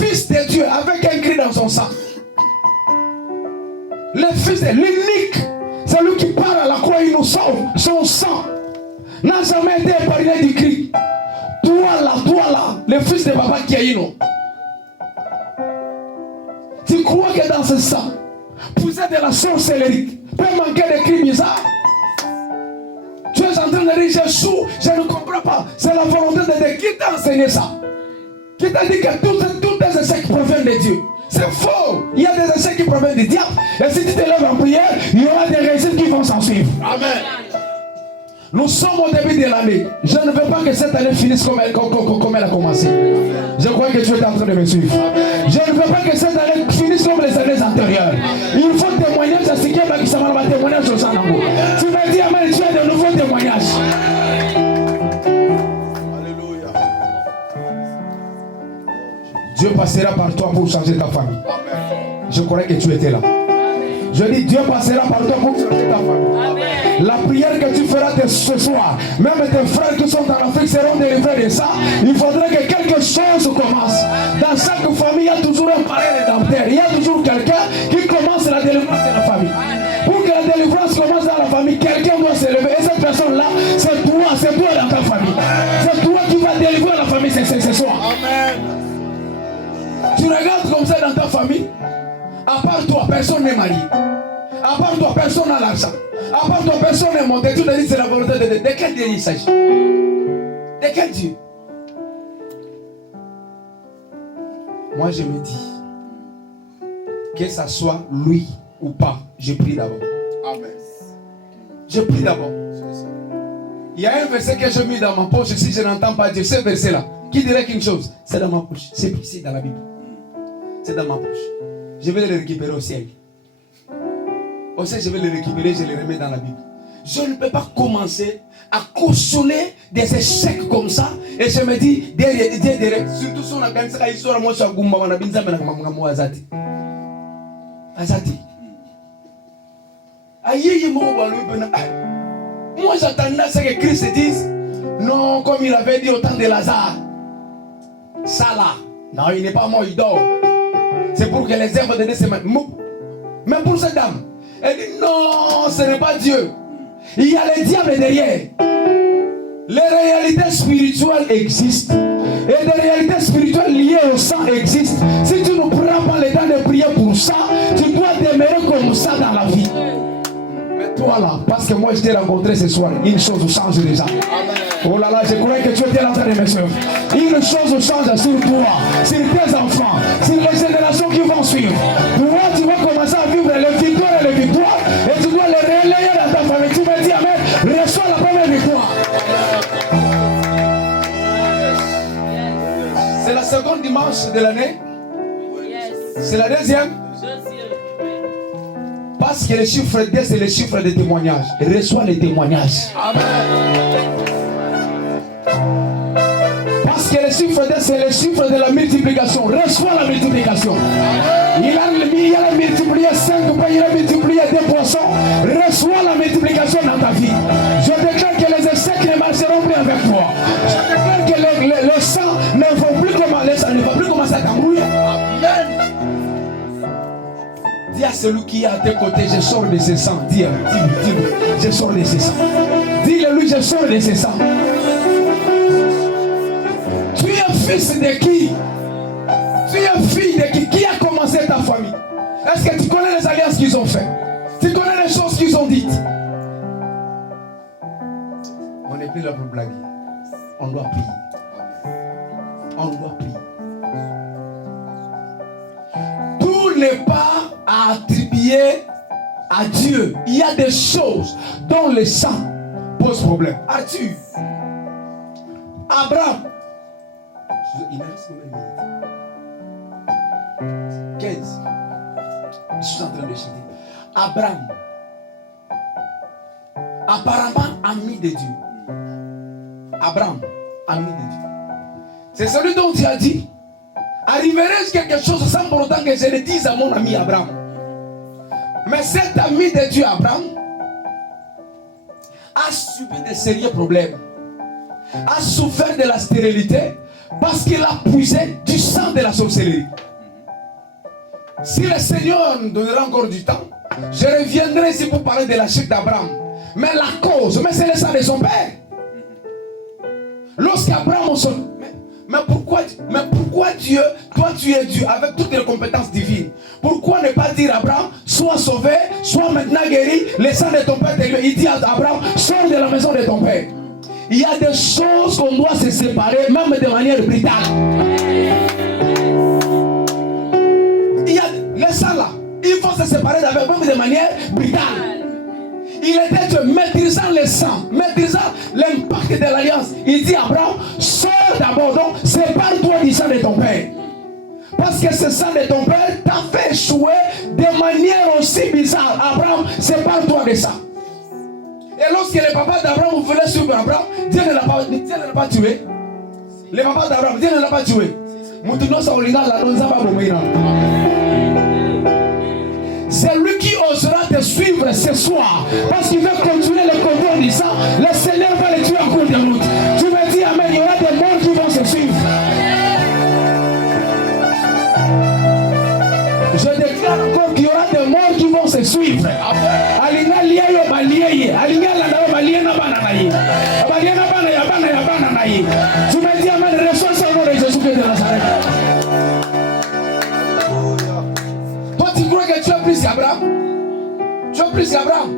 Fils de Dieu avec un cri dans son sang. Le fils de l'unique, celui qui part à la croix, il nous sauve. Son sang n'a jamais été épargné du cri. Toi là, le fils de Baba Kiaïno. Tu crois que dans ce sang, pousser de la sorcellerie peut manquer de cris bizarres? Tu es en train de dire, je ne comprends pas. C'est la volonté de Dieu. Qui t'a enseigné ça? Qui t'a dit que tous tes échecs proviennent de Dieu? C'est faux. Il y a des échecs qui proviennent du diable. Et si tu te lèves en prière, il y aura des réussites qui vont s'en suivre. Amen. Nous sommes au début de l'année. Je ne veux pas que cette année finisse comme elle a commencé. Je crois que tu es en train de me suivre. Je ne veux pas que cette année finisse comme les années antérieures. Il faut témoigner à ce qui est ça va témoigner au Sanango. Tu vas dire, Amen, tu as de nouveaux témoignages. Alléluia. Dieu passera par toi pour changer ta famille. Je crois que tu étais là. Je dis, Dieu passera par toi pour changer ta famille. Amen. La prière que tu feras ce soir, même tes frères qui sont en Afrique seront délivrés de ça. Il faudrait que quelque chose commence. Dans chaque famille, il y a toujours un parrain rédempteur. Il y a toujours quelqu'un qui commence la délivrance de la famille. Pour que la délivrance commence dans la famille, quelqu'un doit s'élever. Et cette personne-là, c'est toi dans ta famille. C'est toi qui vas délivrer la famille ce soir. Amen. Tu regardes comme ça dans ta famille. À part toi, personne n'est marié. À part toi, personne n'a l'argent. À part toi, personne n'est monté. Tu te dis c'est la volonté de Dieu. De quel Dieu il s'agit? De quel Dieu? Moi, je me dis, que ça soit lui ou pas, je prie d'abord. Amen. Je prie d'abord. Il y a un verset que j'ai mis dans ma poche. Si je n'entends pas Dieu, ce verset-là, qui dirait quelque chose? C'est dans ma poche. C'est ici dans la Bible. C'est dans ma poche. Je vais le récupérer au ciel. Au ciel, je vais le récupérer, je le remets dans la Bible. Je ne peux pas commencer à cautionner des échecs comme ça. Et je me dis, derrière, surtout si on a gagné ça, histoire, moi, je suis à Goumba, on a bien ça, mais on a Azati. Azati. Moi, j'attendais à ce que Christ dise, non, comme il avait dit au temps de Lazare. Ça là, non, il n'est pas mort, il dort. C'est pour que les œuvres de Dieu se mettent. Mais pour cette dame, elle dit non, ce n'est pas Dieu. Il y a le diable derrière. Les réalités spirituelles existent. Et des réalités spirituelles liées au sang existent. Si tu ne prends pas le temps de prier pour ça, tu dois demeurer comme ça dans la vie. Mais toi là, parce que moi je t'ai rencontré ce soir, une chose change déjà. Oh là là, je croyais que tu étais en train de me suivre. Une chose change sur toi, sur tes enfants, sur les générations qui vont suivre. Toi, tu vas commencer à vivre les victoires et tu dois les relayer dans ta famille. Tu me dis, Amen, reçois la première victoire. C'est la seconde dimanche de l'année. C'est la deuxième. Parce que le chiffre 10, c'est le chiffre de témoignage. Reçois les témoignages. Amen. Parce que le chiffre 10, c'est le chiffre de la multiplication. Reçois la multiplication. Il a multiplié 5 pains, il a multiplié 2 poissons. Reçois la multiplication dans ta vie. Je déclare que les échecs ne marcheront plus avec toi. Je déclare que le sang ne va plus commencer à t'embrouiller. Amen. Dis à celui qui est à tes côtés, je sors de ce sang. Dis-le, je sors de ce sang. Dis-le lui, je sors de ce sang. Tu es fils de qui? Tu es fille de qui? Qui a commencé ta famille? Est-ce que tu connais les alliances qu'ils ont faites? Tu connais les choses qu'ils ont dites? On n'est plus là pour blaguer. On doit prier. On doit prier. Tout n'est pas à attribuer à Dieu. Il y a des choses dont le sang pose problème. Arthur, Abraham, il me reste combien de minutes? 15. Je suis en train de chanter. Abraham, apparemment ami de Dieu. Abraham, ami de Dieu. C'est celui dont tu as dit, arriverai-je quelque chose sans pour autant que je le dise à mon ami Abraham. Mais cet ami de Dieu, Abraham, a subi de sérieux problèmes, a souffert de la stérilité parce qu'il a puisé du sang de la sorcellerie. Si le Seigneur nous donnera encore du temps, je reviendrai ici pour parler de la chute d'Abraham. Mais la cause, c'est le sang de son père. Lorsqu'Abraham mais pourquoi Dieu, toi tu es Dieu avec toutes les compétences divines? Pourquoi ne pas dire à Abraham, sois sauvé, sois maintenant guéri, le sang de ton père t'est lié. Il dit à Abraham, sors de la maison de ton père. Il y a des choses qu'on doit se séparer, même de manière brutale. Il y a les sang là, il faut se séparer d'avec même de manière brutale. Il était Dieu, maîtrisant le sang, maîtrisant l'impact de l'alliance. Il dit à Abraham, sors d'abord, donc sépare-toi du sang de ton père. Parce que ce sang de ton père t'a fait échouer de manière aussi bizarre. Abraham, sépare-toi de ça. Et lorsque le papa d'Abraham voulait suivre Abraham, Dieu ne l'a pas tué. Le papa d'Abraham, Dieu ne l'a pas tué. C'est lui qui osera te suivre ce soir. Parce qu'il veut continuer le cordon du sang. Le Seigneur va le tuer en cours de route. Tu me dis amen, il y aura des morts qui vont se suivre. Je déclare encore qu'il y aura des morts qui vont se suivre. Alinga liye baliye. Alinga landa baliye na bana na ye. Baliye na bana ya bana ya bana na ye. Tu me dis amen, reçois ça au nom de Jésus de Nazareth. Tu crois que tu es plus qu'Abraham? Tu es plus qu'Abraham.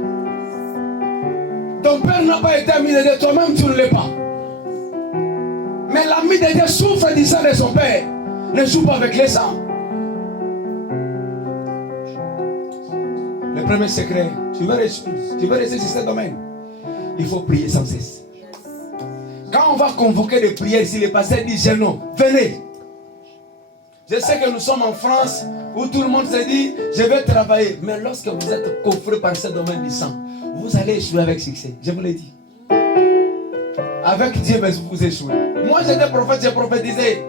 Ton père n'a pas été ami de Dieu, toi-même tu ne l'es pas. Mais l'ami de Dieu souffre du sang de son père. Ne joue pas avec les sangs. Le premier secret, tu veux rester sur ce domaine. Il faut prier sans cesse. Quand on va convoquer des prières, si les pasteurs disent non, venez. Je sais que nous sommes en France où tout le monde se dit je vais travailler. Mais lorsque vous êtes coffré par ce domaine du sang, vous allez échouer avec succès. Je vous l'ai dit. Avec Dieu, vous échouez. Moi j'étais prophète, j'ai prophétisé.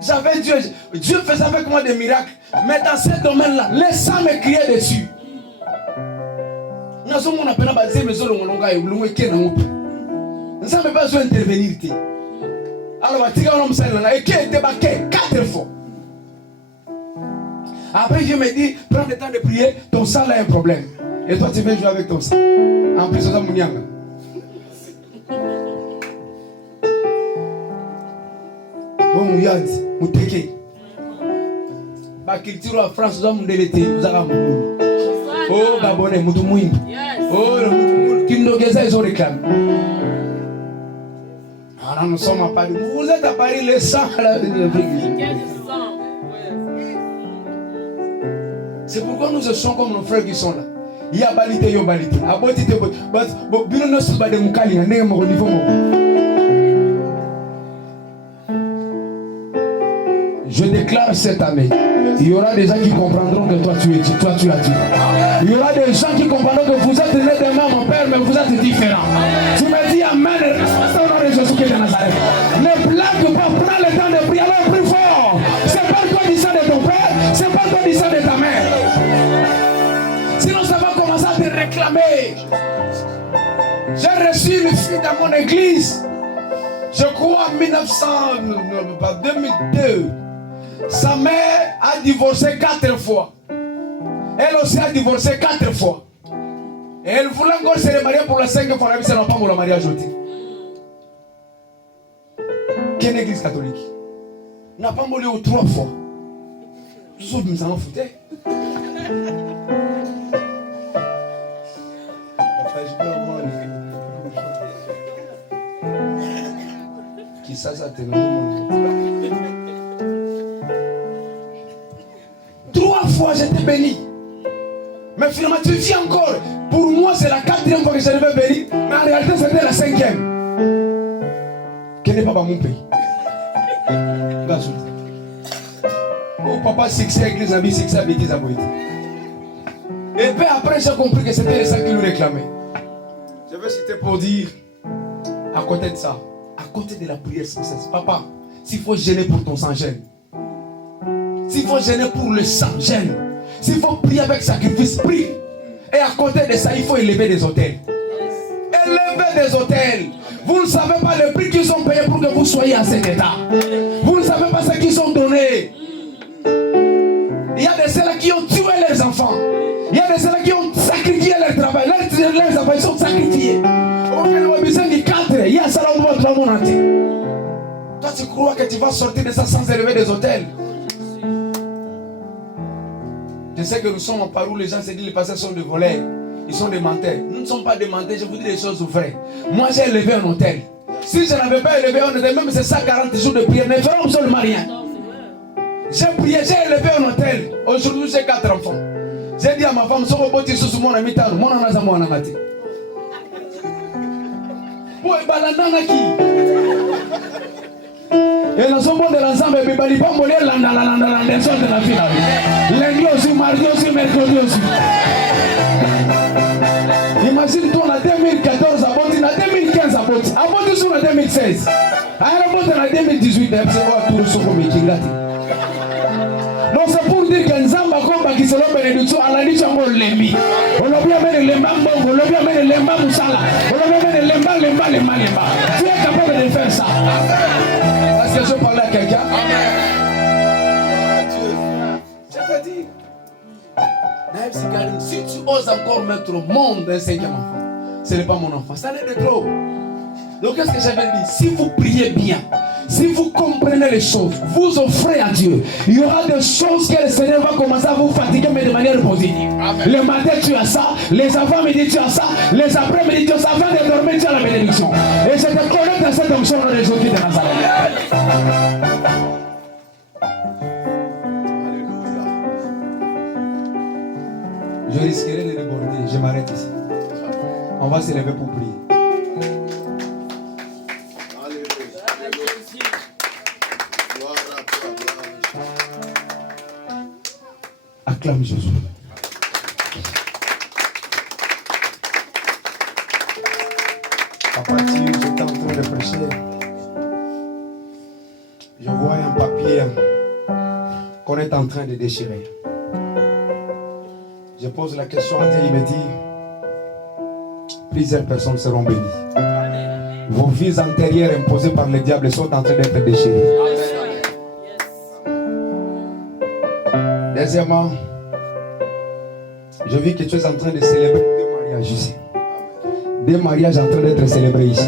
J'avais Dieu. Dieu faisait avec moi des miracles. Mais dans ce domaine-là, les sangs me criaient dessus. Nous sommes pas besoin d'intervenir. Alors, il 4 fois. Après, je me dis, prends le temps de prier, ton sang là a un problème. Et toi, tu veux jouer avec ton sang. En plus, ça m'a bon, Mouyad, Mouteke. Ma culture en France, vous avez délété, vous avez un oh, Gabonais, Moutoumoui. Oh, le Moutoumoui, Kindogeza, ils ont réclamé. Alors, nous sommes à Paris. Vous êtes à Paris, le sang là. C'est pourquoi nous sommes comme nos frères qui sont là. Il y a balité, il y a balité. Je déclare cette année, il y aura des gens qui comprendront que toi tu es Dieu, toi tu as Dieu. Il y aura des gens qui comprendront que vous êtes nés d'un même père, mais vous êtes différents. Tu me dis amen, respecte au nom de Jésus qui est de Nazareth. Ne blague pas, prends le temps de prier, alors plus fort. C'est pas toi du sang de ton père, c'est pas toi du sang de ta mère. Sinon ça va commencer à te réclamer. J'ai reçu une fille dans mon église, je crois en 2002. Sa mère a divorcé 4 fois. Elle aussi a divorcé 4 fois. Et elle voulait encore se remarier pour la 5e fois. Elle n'a pas pour le mariage aujourd'hui. Quelle église catholique n'a pas mouru 3 fois. Nous sommes en foutés. Qui ça te 3 fois j'étais béni. Mais finalement tu vis encore. Pour moi c'est la 4e fois que je devais béni. Mais en réalité c'était la 5e. Quel n'est pas mon pays. Oh papa succès église ami succès bêtise à boîte. Et puis après j'ai compris que c'était les 5 qui nous réclamaient. Je veux citer pour dire, à côté de ça, à côté de la prière sans cesse, papa, s'il faut gêner pour ton sang, gêne. S'il faut gêner pour le sang, gêne. S'il faut prier avec sacrifice, prie. Et à côté de ça, il faut élever des autels. Élever des autels. Vous ne savez pas le prix qu'ils ont payé pour que vous soyez à cet état. Vous ne savez pas ce qu'ils ont donné. Il y a de ceux-là qui ont tué leurs enfants. Il y a de ceux-là qui ont sacrifié leur travail. Leurs enfants sont sacrifiés. Il y a ça là où votre monde entier. Toi tu crois que tu vas sortir de ça sans élever des hôtels? Je sais que nous sommes en part où les gens se disent les pasteurs sont des voleurs. Ils sont des menteurs. Nous ne sommes pas des menteurs, je vous dis des choses vraies. Moi j'ai élevé un hôtel. Si je n'avais pas élevé un hôtel, même c'est 140 jours de prière, ne ferons absolument rien. J'ai prié, j'ai élevé un hôtel. Aujourd'hui j'ai 4 enfants. J'ai dit à ma femme, si on va sur mon ami, mon anaza mon anamati. Pour balandana qui? Et nous sommes de l'ensemble, mais il ne pas mourir de la finale. Lundi aussi, mardi aussi, mercredi aussi. Imagine-toi, on a 2014 à Bonti, on a 2015 à Bonti. À Bonti, on a 2016. À Bonti, on a 2018. Donc c'est pour dire que Nzamba Komba qui se l'a bénédiction à la niche en Lembi. On l'a bien mis le lemba bongo, on l'a bien mis le lemba moussala, on l'a bien mis le lemba. Tu es capable de faire ça. Est-ce que je parle à quelqu'un? Je te dis. Si tu oses encore mettre au monde un 5e enfant, ce n'est pas mon enfant, ça n'est de trop. Donc qu'est-ce que j'avais dit? Si vous priez bien, si vous comprenez les choses, vous offrez à Dieu, il y aura des choses que le Seigneur va commencer à vous fatiguer, mais de manière positive. Amen. Le matin tu as ça, les avant-midi tu as ça, les après-midi tu as ça, avant de dormir tu as la bénédiction. Et je te connecte à cette onction dans les jours de Nazareth. Alléluia. Je risquerai de déborder, je m'arrête ici. On va se lever pour prier. Acclame Jésus. À partir j'étais en train de prêcher, je vois un papier qu'on est en train de déchirer. Je pose la question à Dieu, il me dit, plusieurs personnes seront bénies. Vos vies antérieures imposées par le diable sont en train d'être déchirées. Deuxièmement, je vis que tu es en train de célébrer 2 mariages ici. 2 mariages en train d'être célébrés ici.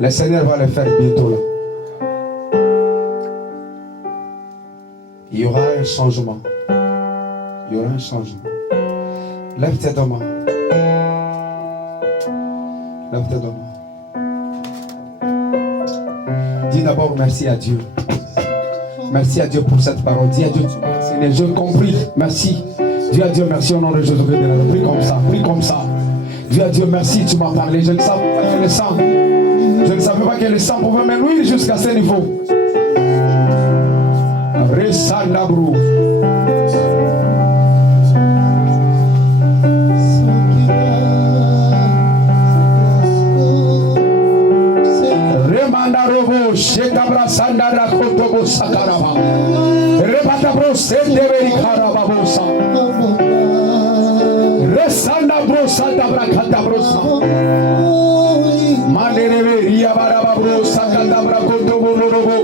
Le Seigneur va le faire bientôt là. Il y aura un changement. Il y aura un changement. Lève tes deux mains. Lève tes deux mains. Dis d'abord merci à Dieu. Merci à Dieu pour cette parole. Dis à Dieu, Seigneur, je compris. Merci. Dis à Dieu merci au nom de Jésus-Christ. Prie comme ça, prie comme ça. Dis à Dieu merci, tu m'as parlé. Je ne savais pas que le sang, je ne savais pas que le sang pouvait m'élouir jusqu'à ce niveau. Resanabrou. Remandarobo, Shekabra Sandara Kotobo Sakaraba. Rebatabro Sendeberi Karababosa. Resandabro Satabra Katabrosa. Manderebe Yabarababro Sakatabra Kotobo Robo.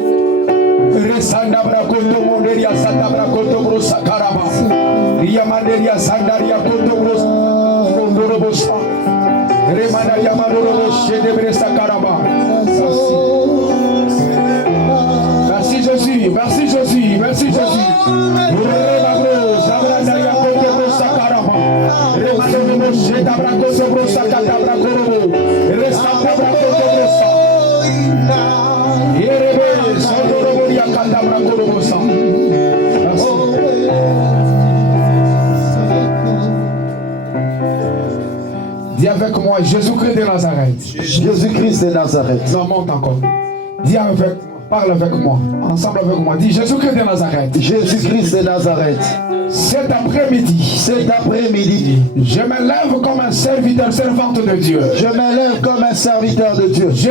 Resandabra Kotobo Monderia Satabra Kotobo Sakaraba. Yamanderia Sandaria Kotobo Robosa. Remanda Yamadoro Shedebre Sakaraba. Merci Jésus, merci Jésus, merci Jésus. Dis avec moi, Jésus-Christ de Nazareth. Jésus-Christ de Nazareth. Non, monte encore. Dis avec moi, parle avec moi, ensemble avec moi. Dis Jésus-Christ de Nazareth. Jésus-Christ de Nazareth. Cet après-midi, je me lève comme un serviteur, servante de Dieu. Je me lève comme un serviteur de Dieu. Je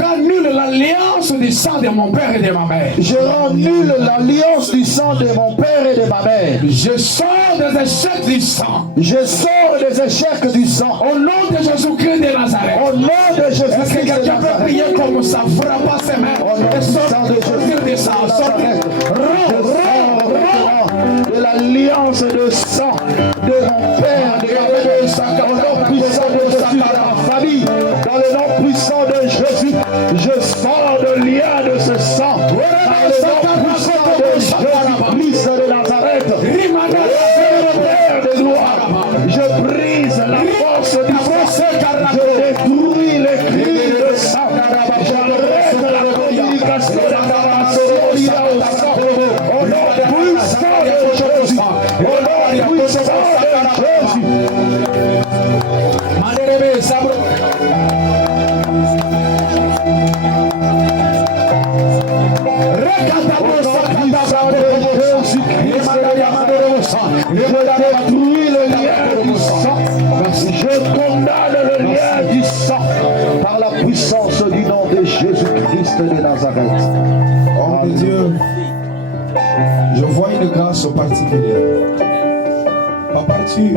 rannule l'alliance du sang de mon père et de ma mère. Je rannule l'alliance du sang de mon père et de ma mère. Je sors des échecs du sang. Je sors des échecs du sang. Au nom de Jésus-Christ de Nazareth. Au nom de Est-ce que Jésus-Christ de quelqu'un peut prier Nazareth. comme ça? Frappe ses mains. Au nom Et du sang de sortir de ça. Nazareth. De l'alliance de sang de mon père, de ma mère, au nom puissant de Jésus, dans la famille, dans le nom puissant de Jésus, je sors de lien de ce sang, dans le nom puissant de Jésus-Christ de Nazareth, le Père de gloire, je brise la force du sang, je détruis les cris de sang, j'arrête la communication de la au sang, au nom puissant de Jésus, au nom puissant de Jésus. Je détruis le lien du sang. Je condamne le lien du sang par la puissance du nom de Jésus-Christ de Nazareth. Oh Dieu, je vois une grâce particulière. Papa, tu